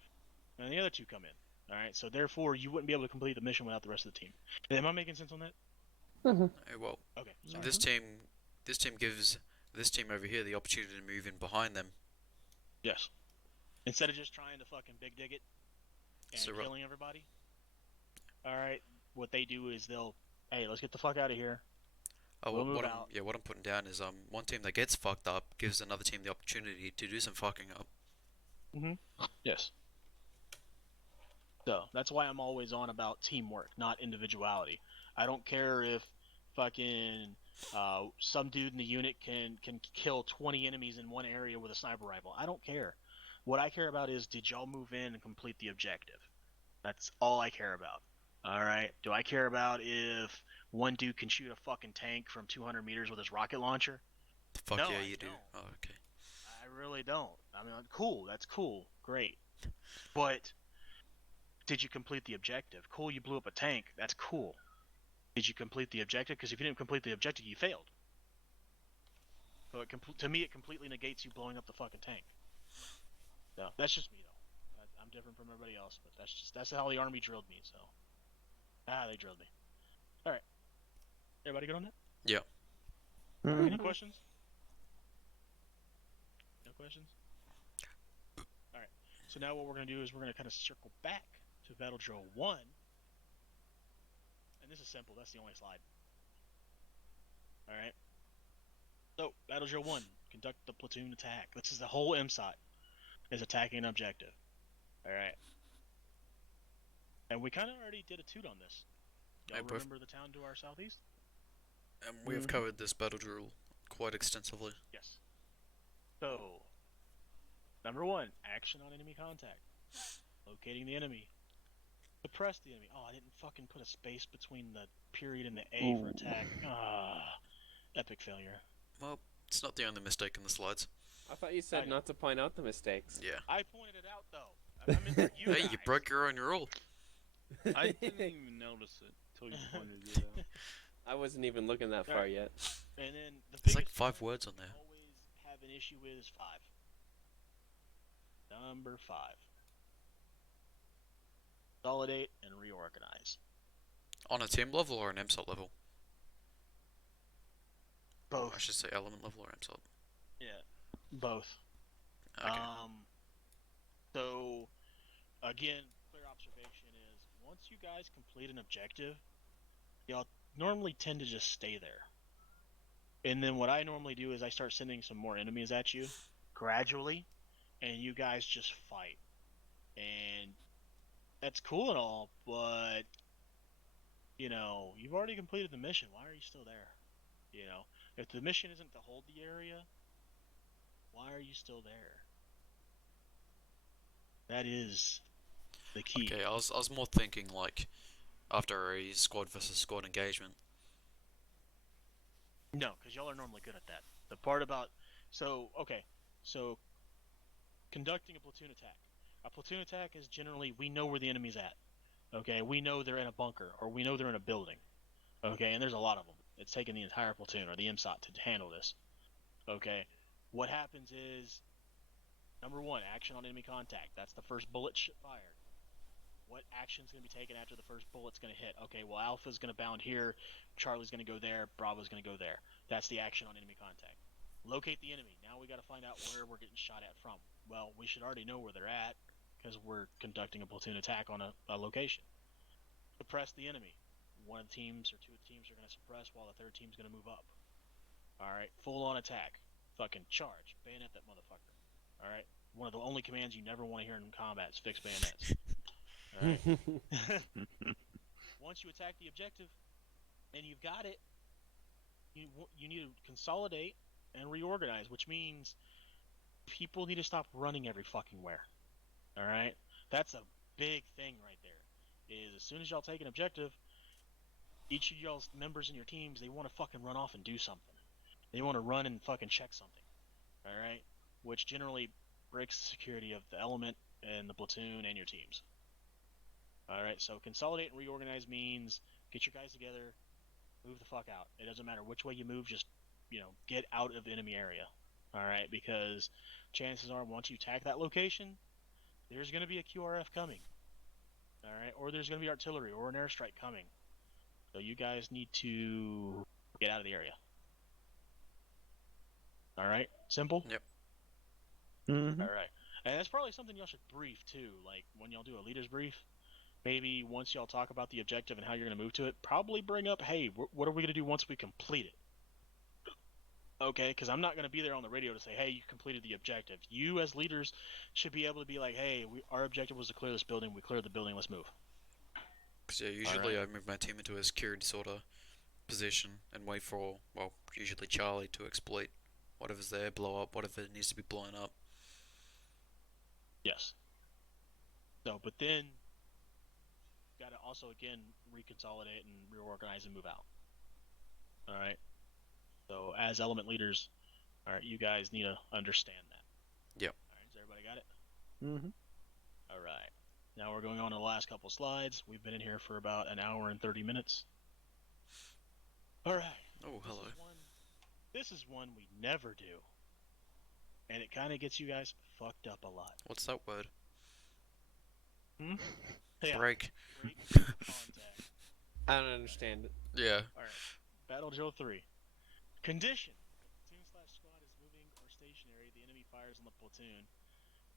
And the other 2 come in. All right. So therefore, you wouldn't be able to complete the mission without the rest of the team. Am I making sense on that? Mm-hmm. Well, Okay. Sorry. this team gives this team over here the opportunity to move in behind them. Yes. Instead of just trying to fucking big dig it and So, killing everybody. All right. What they do is hey, let's get the fuck out of here. Oh, We'll move what out. what I'm putting down is one team that gets fucked up gives another team the opportunity to do some fucking up. Yes. So that's why I'm always on about teamwork, not individuality. I don't care if fucking some dude in the unit can kill 20 enemies in one area with a sniper rifle. I don't care. What I care about is, did y'all move in and complete the objective? That's all I care about. All right. Do I care about if one dude can shoot a fucking tank from 200 meters with his rocket launcher? The fuck No, yeah, I you do. don't. Oh, okay. I really don't. I mean, cool. That's cool. Great. But did you complete the objective? Cool, you blew up a tank. That's cool. Did you complete the objective? Because if you didn't complete the objective, you failed. So to me, it completely negates you blowing up the fucking tank. No, that's just me though. I'm different from everybody else, but that's how the army drilled me. So, they drilled me. All right, everybody good on that? Yeah. Any questions? No questions? All right. So now what we're gonna do is we're gonna kind of circle back to Battle Drill 1, and this is simple. That's the only slide. All right. So, Battle Drill 1, conduct the platoon attack. This is the whole MSOT, is attacking an objective. Alright. And we kind of already did a toot on this. Y'all remember the town to our southeast? And we have covered this battle drill quite extensively. Yes. So, number 1, action on enemy contact. Locating the enemy. Suppress the enemy. Oh, I didn't fucking put a space between the period and the A for Ooh. attack. Ah, epic failure. Well, it's not the only mistake in the slides. I thought you I said know. not to point out the mistakes. Yeah. I pointed it out though. I meant for you Hey, guys. you broke your own rule. I didn't even notice it till you pointed it out. I wasn't even looking that far yet. And then the There's like biggest 5 one words on there. I always have an issue with is 5. Number 5. Consolidate and reorganize. On a team level or an MSOT level? Both. I should say element level or MSOT. Yeah, both. Okay. So, again, clear observation is once you guys complete an objective, y'all normally tend to just stay there. And then what I normally do is I start sending some more enemies at you gradually, and you guys just fight. And that's cool and all, but you know, you've already completed the mission. Why are you still there? You know, if the mission isn't to hold the area, why are you still there? That is the key. Okay, I was more thinking like after a squad versus squad engagement. No, because y'all are normally good at that. The part about so conducting a platoon attack. A platoon attack is generally we know where the enemy's at. Okay, we know they're in a bunker or we know they're in a building. Okay, and there's a lot of them. It's taking the entire platoon or the MSOT to handle this. Okay, what happens is number 1, action on enemy contact. That's the first bullet fired. What action's going to be taken after the first bullet's going to hit? Okay, well, Alpha's going to bound here, Charlie's going to go there, Bravo's going to go there. That's the action on enemy contact. Locate the enemy. Now we got to find out where we're getting shot at from. Well, we should already know where they're at because we're conducting a platoon attack on a location. Suppress the enemy. One of the teams or two of the teams are going to suppress while the third team's going to move up. Alright, full on attack. Fucking charge. Bayonet that motherfucker. Alright? One of the only commands you never want to hear in combat is fix bayonets. Alright? Once you attack the objective and you've got it, you need to consolidate and reorganize, which means people need to stop running every fucking where. Alright? That's a big thing right there. Is as soon as y'all take an objective, each of y'all's members in your teams, they want to fucking run off and do something. They want to run and fucking check something. Alright? Which generally breaks the security of the element and the platoon and your teams. Alright, so consolidate and reorganize means get your guys together, move the fuck out. It doesn't matter which way you move, just, you know, get out of the enemy area. Alright, because chances are once you attack that location, there's going to be a QRF coming. Alright, or there's going to be artillery or an airstrike coming. So you guys need to get out of the area. Alright, simple? Yep. Mm-hmm. Alright. And that's probably something y'all should brief too, like when y'all do a leader's brief. Maybe once y'all talk about the objective and how you're going to move to it, probably bring up, hey, what are we going to do once we complete it? Okay, because I'm not going to be there on the radio to say, hey, you completed the objective. You as leaders should be able to be like, hey, our objective was to clear this building. We cleared the building. Let's move. Cause yeah, usually I move my team into a secured sort of position and wait for, well, usually Charlie to exploit whatever's there, blow up whatever needs to be blown up. Yes. So, but then got to also again reconsolidate and reorganize and move out. All right. So as element leaders, all right, you guys need to understand that. Yep. All right. Has everybody got it? Mm-hmm. All right. Now we're going on to the last couple slides. We've been in here for about an hour and 30 minutes. All right. Oh, hello. This is one we never do. And it kind of gets you guys fucked up a lot. What's that word? Yeah. Break. Break contact. I don't understand it. Yeah. Alright. Battle Drill 3. Condition. Platoon/squad is moving or stationary. The enemy fires on the platoon.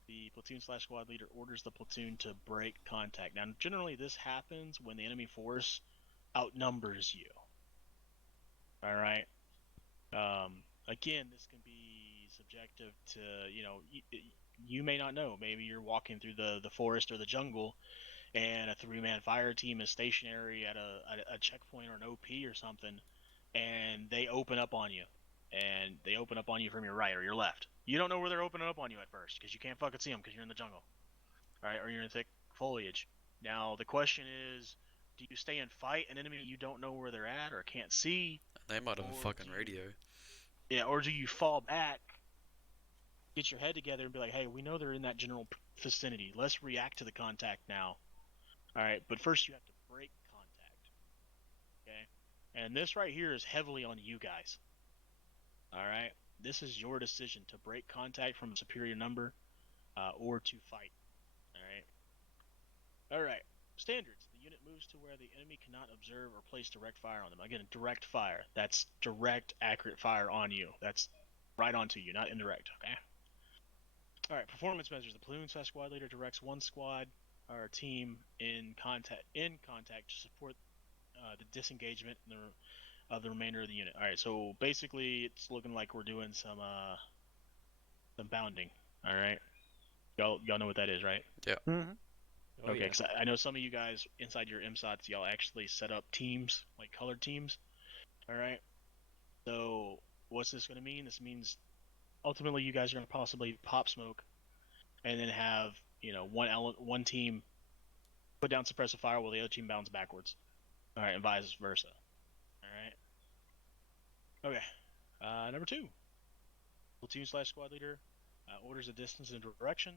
The platoon/squad leader orders the platoon to break contact. Now, generally this happens when the enemy force outnumbers you. Alright? Again, this can be subjective to, you know, you may not know. Maybe you're walking through the forest or the jungle, and a 3-man fire team is stationary at a checkpoint or an OP or something, and they open up on you. And they open up on you from your right or your left. You don't know where they're opening up on you at first, because you can't fucking see them because you're in the jungle. Alright, or you're in thick foliage. Now the question is, do you stay and fight an enemy you don't know where they're at or can't see, They might have a or fucking do you, radio. yeah, or do you fall back, get your head together, and be like, hey, we know they're in that general vicinity. Let's react to the contact now. All right, but first you have to break contact. Okay, and this right here is heavily on you guys. All right, this is your decision to break contact from a superior number, or to fight. All right. All right. Standards. The unit moves to where the enemy cannot observe or place direct fire on them. Again, direct fire. That's direct, accurate fire on you. That's right onto you, not indirect. Okay. All right. Performance measures. The platoon/squad leader directs one squad or team in contact to support the disengagement of the remainder of the unit. All right. So basically, it's looking like we're doing some bounding. All right. Y'all know what that is, right? Mm-hmm. Oh, Okay, yeah. because I know some of you guys inside your MSOTs, y'all actually set up teams, like colored teams. All right. So what's this going to mean? This means ultimately you guys are going to possibly pop smoke, and then have one team put down suppressive fire while the other team bounds backwards. All right, and vice versa. All right. Okay. Number 2, platoon/squad leader orders a distance and direction,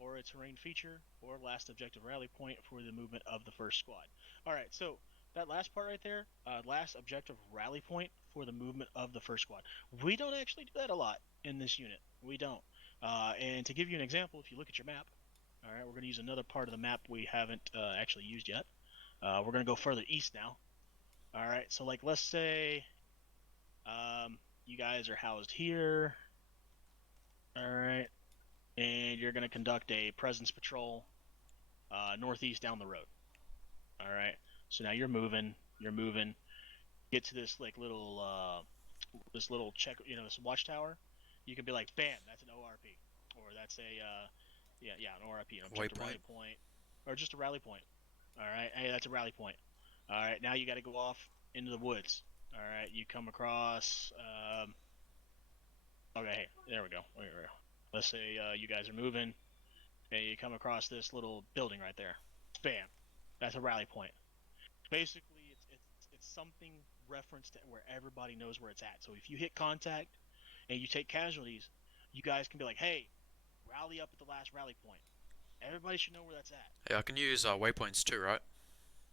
or a terrain feature, or last objective rally point for the movement of the first squad. Alright, so that last part right there, last objective rally point for the movement of the first squad. We don't actually do that a lot in this unit. We don't. And to give you an example, if you look at your map, alright, we're going to use another part of the map we haven't actually used yet. We're going to go further east now. Alright, so like let's say you guys are housed here. Alright. And you're going to conduct a presence patrol northeast down the road. Alright. So now you're moving. Get to this like little check, this watchtower. You can be like, bam, that's an ORP. Or that's a an ORP, objective rally point. Or just a rally point. Alright. Hey, that's a rally point. Alright, now you got to go off into the woods. Alright, you come across okay, hey, there we go. Let's say you guys are moving, and you come across this little building right there. Bam, that's a rally point. Basically, it's something referenced to where everybody knows where it's at. So if you hit contact and you take casualties, you guys can be like, hey, rally up at the last rally point. Everybody should know where that's at. Yeah, I can use waypoints too, right?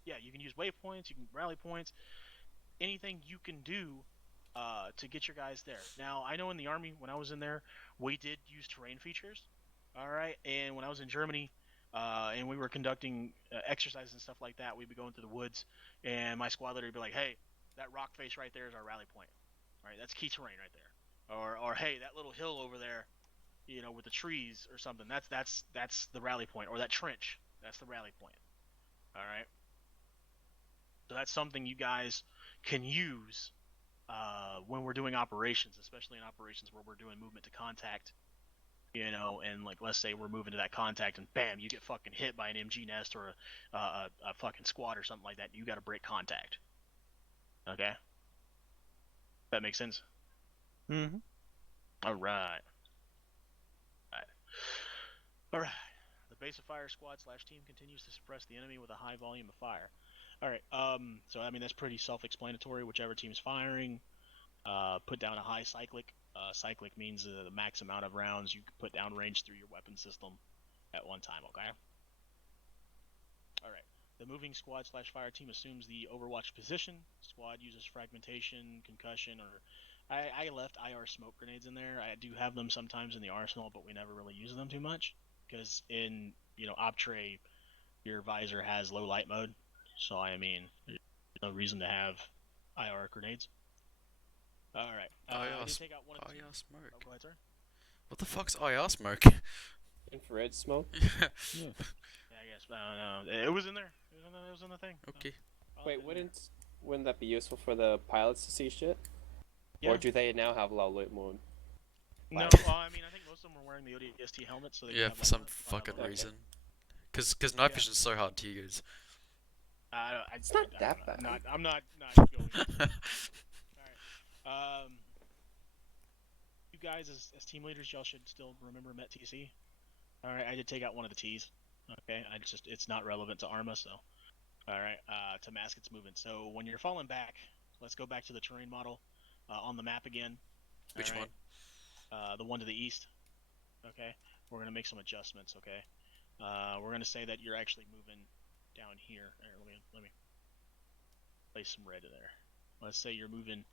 Yeah, you can use waypoints, you can rally points, anything you can do to get your guys there. Now, I know in the Army, when I was in there, we did use terrain features. All right, and when I was in Germany, and we were conducting exercises and stuff like that, we'd be going through the woods, and my squad leader would be like, "Hey, that rock face right there is our rally point. All right, that's key terrain right there." Or hey, that little hill over there, with the trees or something. That's the rally point. Or that trench, that's the rally point. All right. So that's something you guys can use when we're doing operations, especially in operations where we're doing movement to contact, and like let's say we're moving to that contact and bam, you get fucking hit by an MG nest or a fucking squad or something like that. You got to break contact. Okay, that makes sense. Mm-hmm. All right. All right. The base of fire squad/team continues to suppress the enemy with a high volume of fire. All right. So I mean that's pretty self-explanatory. Whichever team's firing, put down a high cyclic. Cyclic means the max amount of rounds you can put down range through your weapon system at one time. Okay. All right. The moving squad/fire team assumes the Overwatch position. Squad uses fragmentation, concussion, or I left IR smoke grenades in there. I do have them sometimes in the arsenal, but we never really use them too much because in Optray, your visor has low light mode. So I mean, there's no reason to have IR grenades. All right. I did take out one of the IR teams. smoke. Oh, go ahead, sir. What the fuck's IR smoke? Infrared smoke? Yeah, I guess. I don't know. It was in there. It was in the thing. Okay. Wait, wouldn't that be useful for the pilots to see shit? Yeah. Or do they now have low light mode? No, well, I mean, I think most of them were wearing the ODST helmet, so they Yeah, have for like some the fucking light. reason. Cause night vision's so hard to use. It's not that bad. I'm not going. All right. You guys as team leaders, y'all should still remember Met TC. All right, I did take out one of the T's. Okay, it's not relevant to Arma, so all right. To mask its movement. So when you're falling back, let's go back to the terrain model on the map again. Which all right? one? The one to the east. Okay, we're gonna make some adjustments. Okay, we're gonna say that you're actually moving down here. All right, let me place some red in there. Let's say you're moving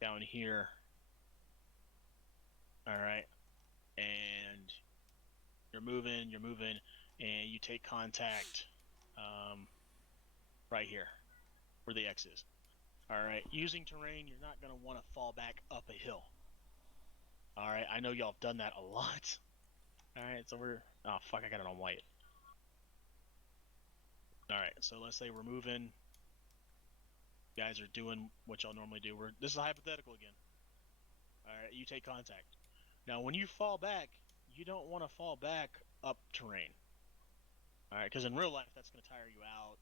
down here. All right, and you're moving, and you take contact right here, where the X is. All right, using terrain, you're not gonna want to fall back up a hill. All right, I know y'all have done that a lot. All right, so oh fuck, I got it on white. All right, so let's say we're moving. You guys are doing what y'all normally do. This is a hypothetical again. All right, you take contact. Now, when you fall back, you don't want to fall back up terrain. All right, because in real life, that's going to tire you out,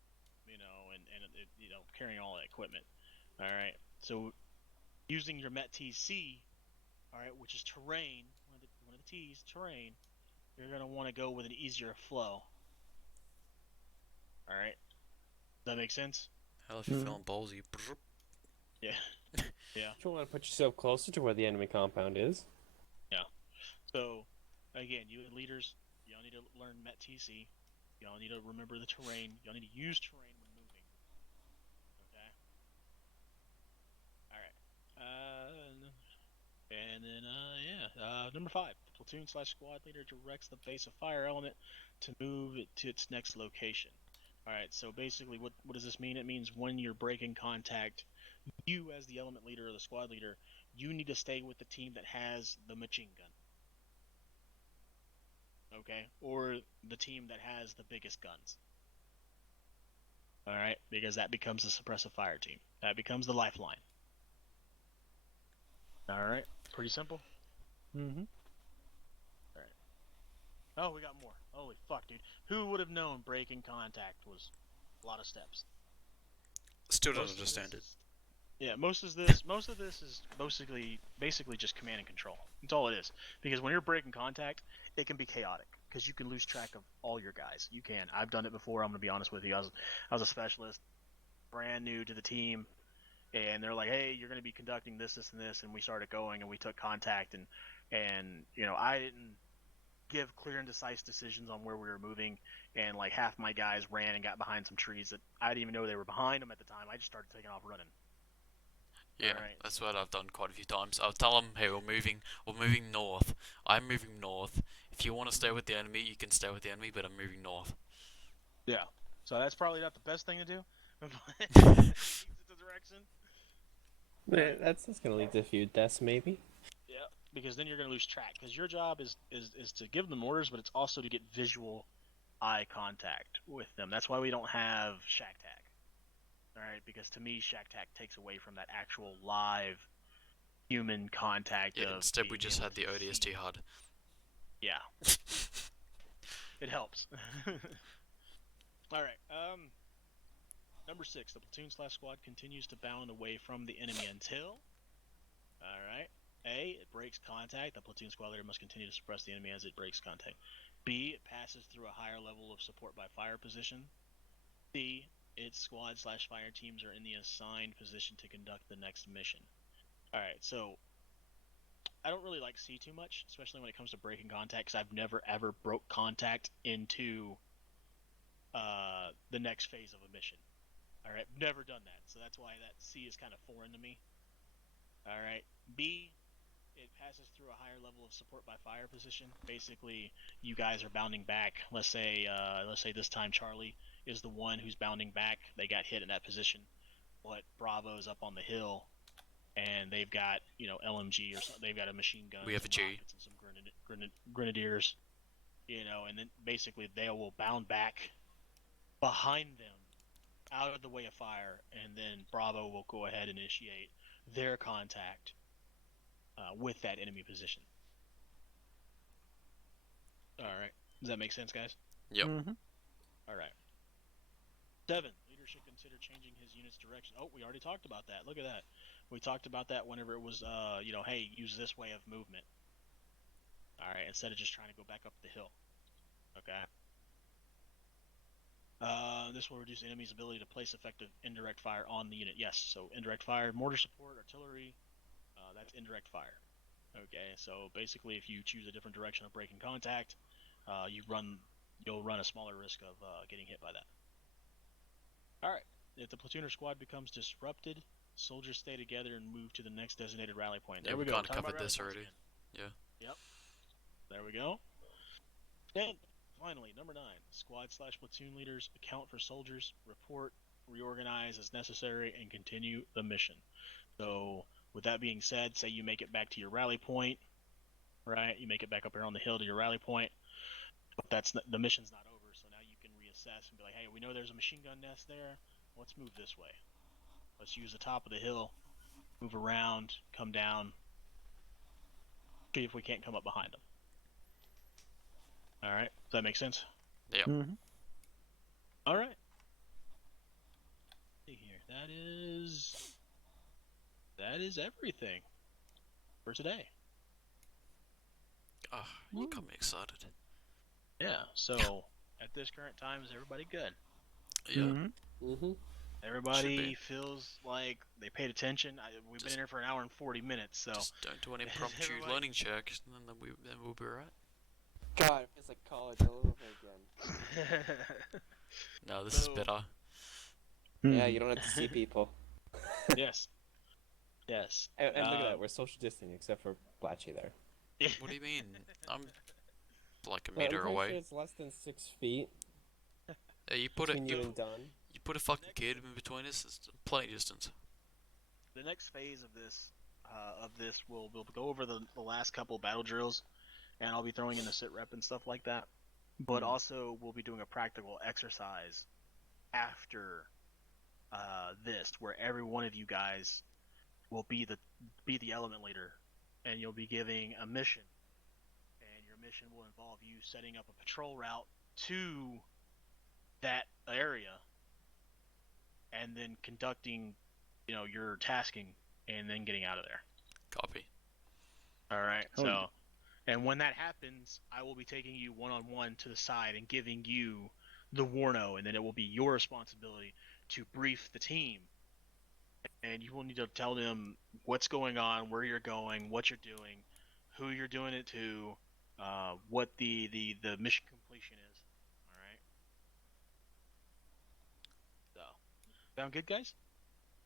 and carrying all that equipment. All right, so using your Met TC, all right, which is terrain, one of the T's, terrain, you're going to want to go with an easier flow. All right, does that make sense? Hell, if you're feeling ballsy. Brrr. Yeah. Yeah. You want to put yourself closer to where the enemy compound is. Yeah. So, again, you leaders, y'all need to learn Met TC. Y'all need to remember the terrain. Y'all need to use terrain when moving. Okay. All right. And then number 5, the platoon/squad leader directs the base of fire element to move it to its next location. All right. So basically, what does this mean? It means when you're breaking contact, you as the element leader or the squad leader, you need to stay with the team that has the machine gun. Okay, or the team that has the biggest guns. All right, because that becomes the suppressive fire team. That becomes the lifeline. All right, pretty simple. Mm-hmm. All right. Oh, we got more. Holy fuck, dude! Who would have known breaking contact was a lot of steps? Still don't understand it. Most of this is basically just command and control. That's all it is. Because when you're breaking contact, it can be chaotic because you can lose track of all your guys. You can. I've done it before. I'm gonna be honest with you. I was a specialist, brand new to the team, and they're like, "Hey, you're gonna be conducting this, this, and this," and we started going and we took contact and I didn't give clear and decisive decisions on where we were moving, and like half my guys ran and got behind some trees that I didn't even know they were behind them at the time. I just started taking off running. Yeah, Alright. that's what I've done quite a few times. I'll tell them, hey, we're moving north. I'm moving north. If you want to stay with the enemy, you can stay with the enemy, but I'm moving north. Yeah. So that's probably not the best thing to do. But it's a direction. Yeah, that's gonna lead to a few deaths, maybe. Yeah. Because then you're gonna lose track. Because your job is to give them orders, but it's also to get visual eye contact with them. That's why we don't have shack tag. Alright, because to me shack tag takes away from that actual live human contact. Yeah, of instead we being just able had the to ODST see. HUD. Yeah. It helps. Alright, number 6, the platoon/squad continues to bound away from the enemy until... Alright. A, it breaks contact. The platoon squad leader must continue to suppress the enemy as it breaks contact. B, it passes through a higher level of support by fire position. C, its squad/fire teams are in the assigned position to conduct the next mission. Alright, so... I don't really like C too much, especially when it comes to breaking contact, because I've never ever broke contact into the next phase of a mission. Alright, never done that, so that's why that C is kind of foreign to me. Alright, B, it passes through a higher level of support by fire position. Basically, you guys are bounding back. Let's say this time Charlie is the one who's bounding back. They got hit in that position, but Bravo's up on the hill, and they've got LMG or something. They've got a machine gun, We have some a G. rockets, and some grenadiers. And then basically they will bound back behind them, out of the way of fire, and then Bravo will go ahead and initiate their contact with that enemy position. Alright. Does that make sense, guys? Yep. Mm-hmm. Alright. 7. Leader should consider changing his unit's direction. Oh, we already talked about that. Look at that. We talked about that whenever it was, hey, use this way of movement. Alright, instead of just trying to go back up the hill. Okay. This will reduce the enemy's ability to place effective indirect fire on the unit. Yes, so indirect fire, mortar support, artillery, that's indirect fire. Okay, so basically, if you choose a different direction of breaking contact, you'll run a smaller risk of getting hit by that. All right. If the platoon or squad becomes disrupted, soldiers stay together and move to the next designated rally point. There Yeah, we we go. kind of Talking about covered rally this points already. again. Yeah. Yep. There we go. And finally, number 9, squad/platoon leaders account for soldiers, report, reorganize as necessary, and continue the mission. So, with that being said, say you make it back to your rally point, right? You make it back up here on the hill to your rally point, but the mission's not over. So now you can reassess and be like, hey, we know there's a machine gun nest there. Let's move this way. Let's use the top of the hill, move around, come down, see if we can't come up behind them. All right, does that make sense? Yep. Mm-hmm. All right. See here, that is everything for today. Ah, you got me excited. Yeah. So at this current time, is everybody good? Yeah. Mm-hmm. Mm-hmm. Everybody feels like they paid attention. We've been Just- in here for an hour and 40 minutes, so Just don't do any impromptu Everybody- learning checks, and then we'll be right. God, it feels like college all over again. No, this is So- better. Yeah, you don't have to see people. yes, yes. And look at that, we're social distancing except for Blatchy there. What do you mean? I'm like a But I'm meter pretty away. sure it's less than 6 feet Yeah, you put between you you and Dunn. put a fucking kid in between us. It's plenty distance. The next phase of this, we'll go over the last couple battle drills, and I'll be throwing in the sit rep and stuff like that. But also, we'll be doing a practical exercise after this, where every one of you guys will be the element leader, and you'll be giving a mission, and your mission will involve you setting up a patrol route to that area, and then conducting, your tasking, and then getting out of there. Copy. All right. Oh, yeah. So, and when that happens, I will be taking you one-on-one to the side and giving you the warno, and then it will be your responsibility to brief the team. And you will need to tell them what's going on, where you're going, what you're doing, who you're doing it to, what the mission completion is. All right. So, sound good, guys?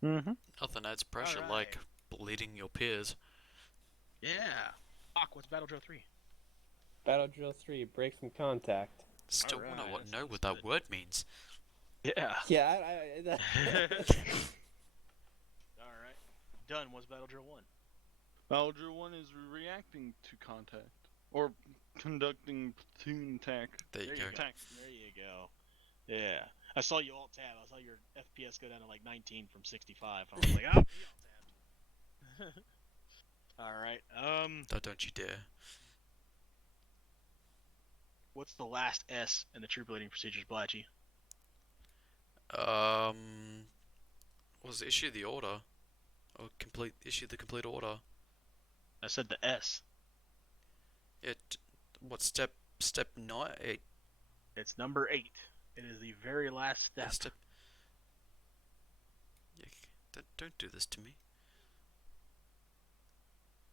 Mm-hmm. Nothing adds pressure Alright. like bleeding your peers. Yeah. Fuck, what's Battle Drill 3? Battle Drill 3, break from contact. Still Alright, wanna that know sounds what that good. word means. Yeah. Yeah, Alright. Done. What's Battle Drill 1? Battle drill 1 is reacting to contact. Or conducting platoon attack. There you go. There you go. Yeah. I saw you alt tab. I saw your FPS go down to like 19 from 65. I was like, oh, he alt tabbed. Alright. Oh, don't you dare. What's the last S in the troop leading procedures, Blatchy? Was issue the order, or issue the complete order. I said the S. What step 9? 8. It's number 8. It is the very last step. Step. Yeah, don't do this to me.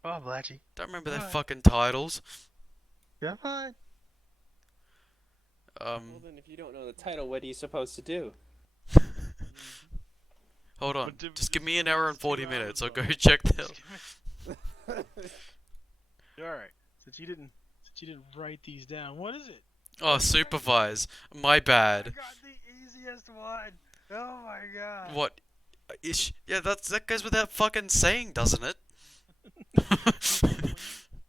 Oh, Blatchy. Don't remember their Alright. fucking titles. Yeah, fine. well then, if you don't know the title, what are you supposed to do? Hold on. But did- Just give me an hour and just 2 40 minutes. I'll hours go though. check them. Alright. Since you didn't write these down, what is it? Oh, supervise. My I bad. got the easiest one. Oh my god. What? Yeah, that goes without fucking saying, doesn't it? When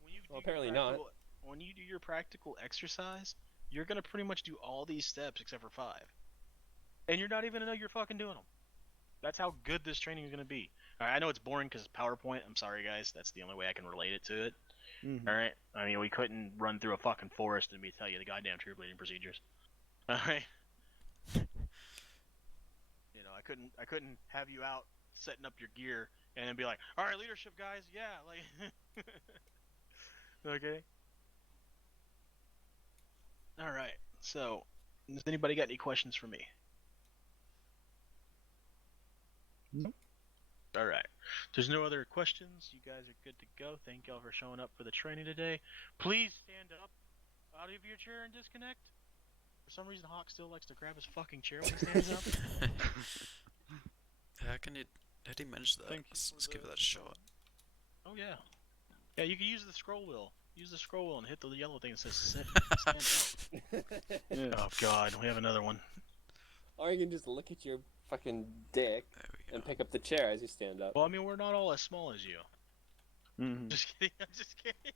you do your apparently not. practical- When you do your practical exercise, you're gonna pretty much do all these steps except for 5, and you're not even gonna know you're fucking doing them. That's how good this training is gonna be. All right, I know it's boring because PowerPoint. I'm sorry, guys. That's the only way I can relate it to it. Mm-hmm. All right. I mean, we couldn't run through a fucking forest and me tell you the goddamn troop leading procedures. All right. I couldn't have you out setting up your gear and then be like, all right, leadership guys, yeah, like. Okay. All right. So, Has anybody got any questions for me? Nope. All right. There's no other questions. You guys are good to go. Thank y'all for showing up for the training today. Please stand up out of your chair and disconnect. For some reason, Hawk still likes to grab his fucking chair when he stands up. How do you manage that? Thank you Let's for give the- that a shot. Oh yeah. Yeah, you can use the scroll wheel. Use the scroll wheel and hit the yellow thing that says stand up. Yeah. Oh god, we have another one. Or you can just look at your fucking dick There we go. and pick up the chair as you stand up. Well, I mean, we're not all as small as you. Mhm. Just kidding. I'm just kidding.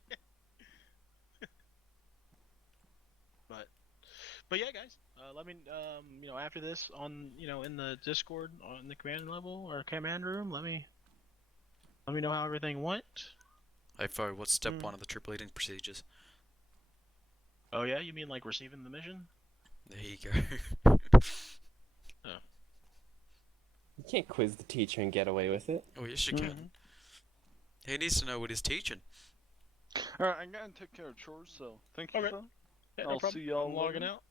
But yeah, guys. Let me after this on in the Discord on the command level or command room. Let me know how everything went. Hey Fo, what's step 1 of the troop leading procedures? Oh yeah, you mean like receiving the mission? There you go. You can't quiz the teacher and get away with it. Oh yes you can. He needs to know what he's teaching. Alright, I gotta take care of chores, so thank you, Okay. Phil. Yeah, I'll no problem. see y'all I'm logging later. out.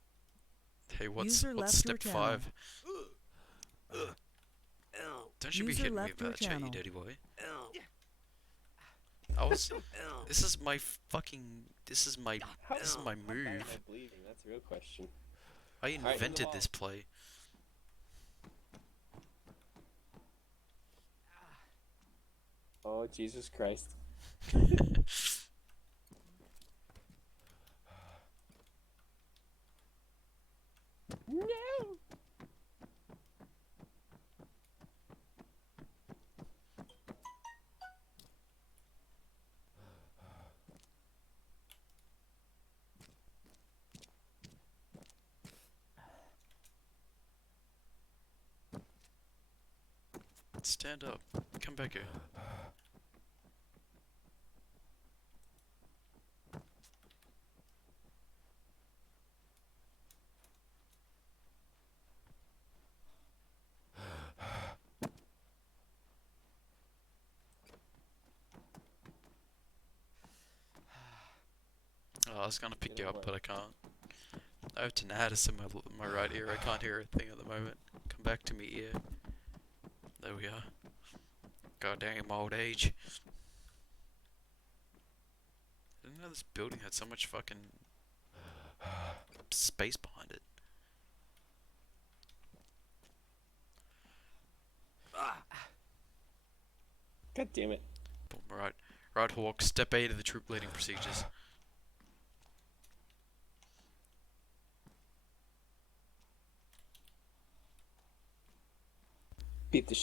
Hey, what's User left step your channel. 5? Don't you be User hitting me left with your that chat, you channel. dirty boy. This is my How bad move. am I bleeding? That's the real question. I in the invented wall. this play. Oh, Jesus Christ. No! Stand up. Come back here. Oh, I was gonna pick You you know up, what? but I can't. I have tinnitus in my right ear. I can't hear a thing at the moment. Come back to me ear. There we are. Goddamn old age. I didn't know this building had so much fucking space behind it. God damn it. Boom, right Hawk, step 8 of the troop leading procedures. Beat the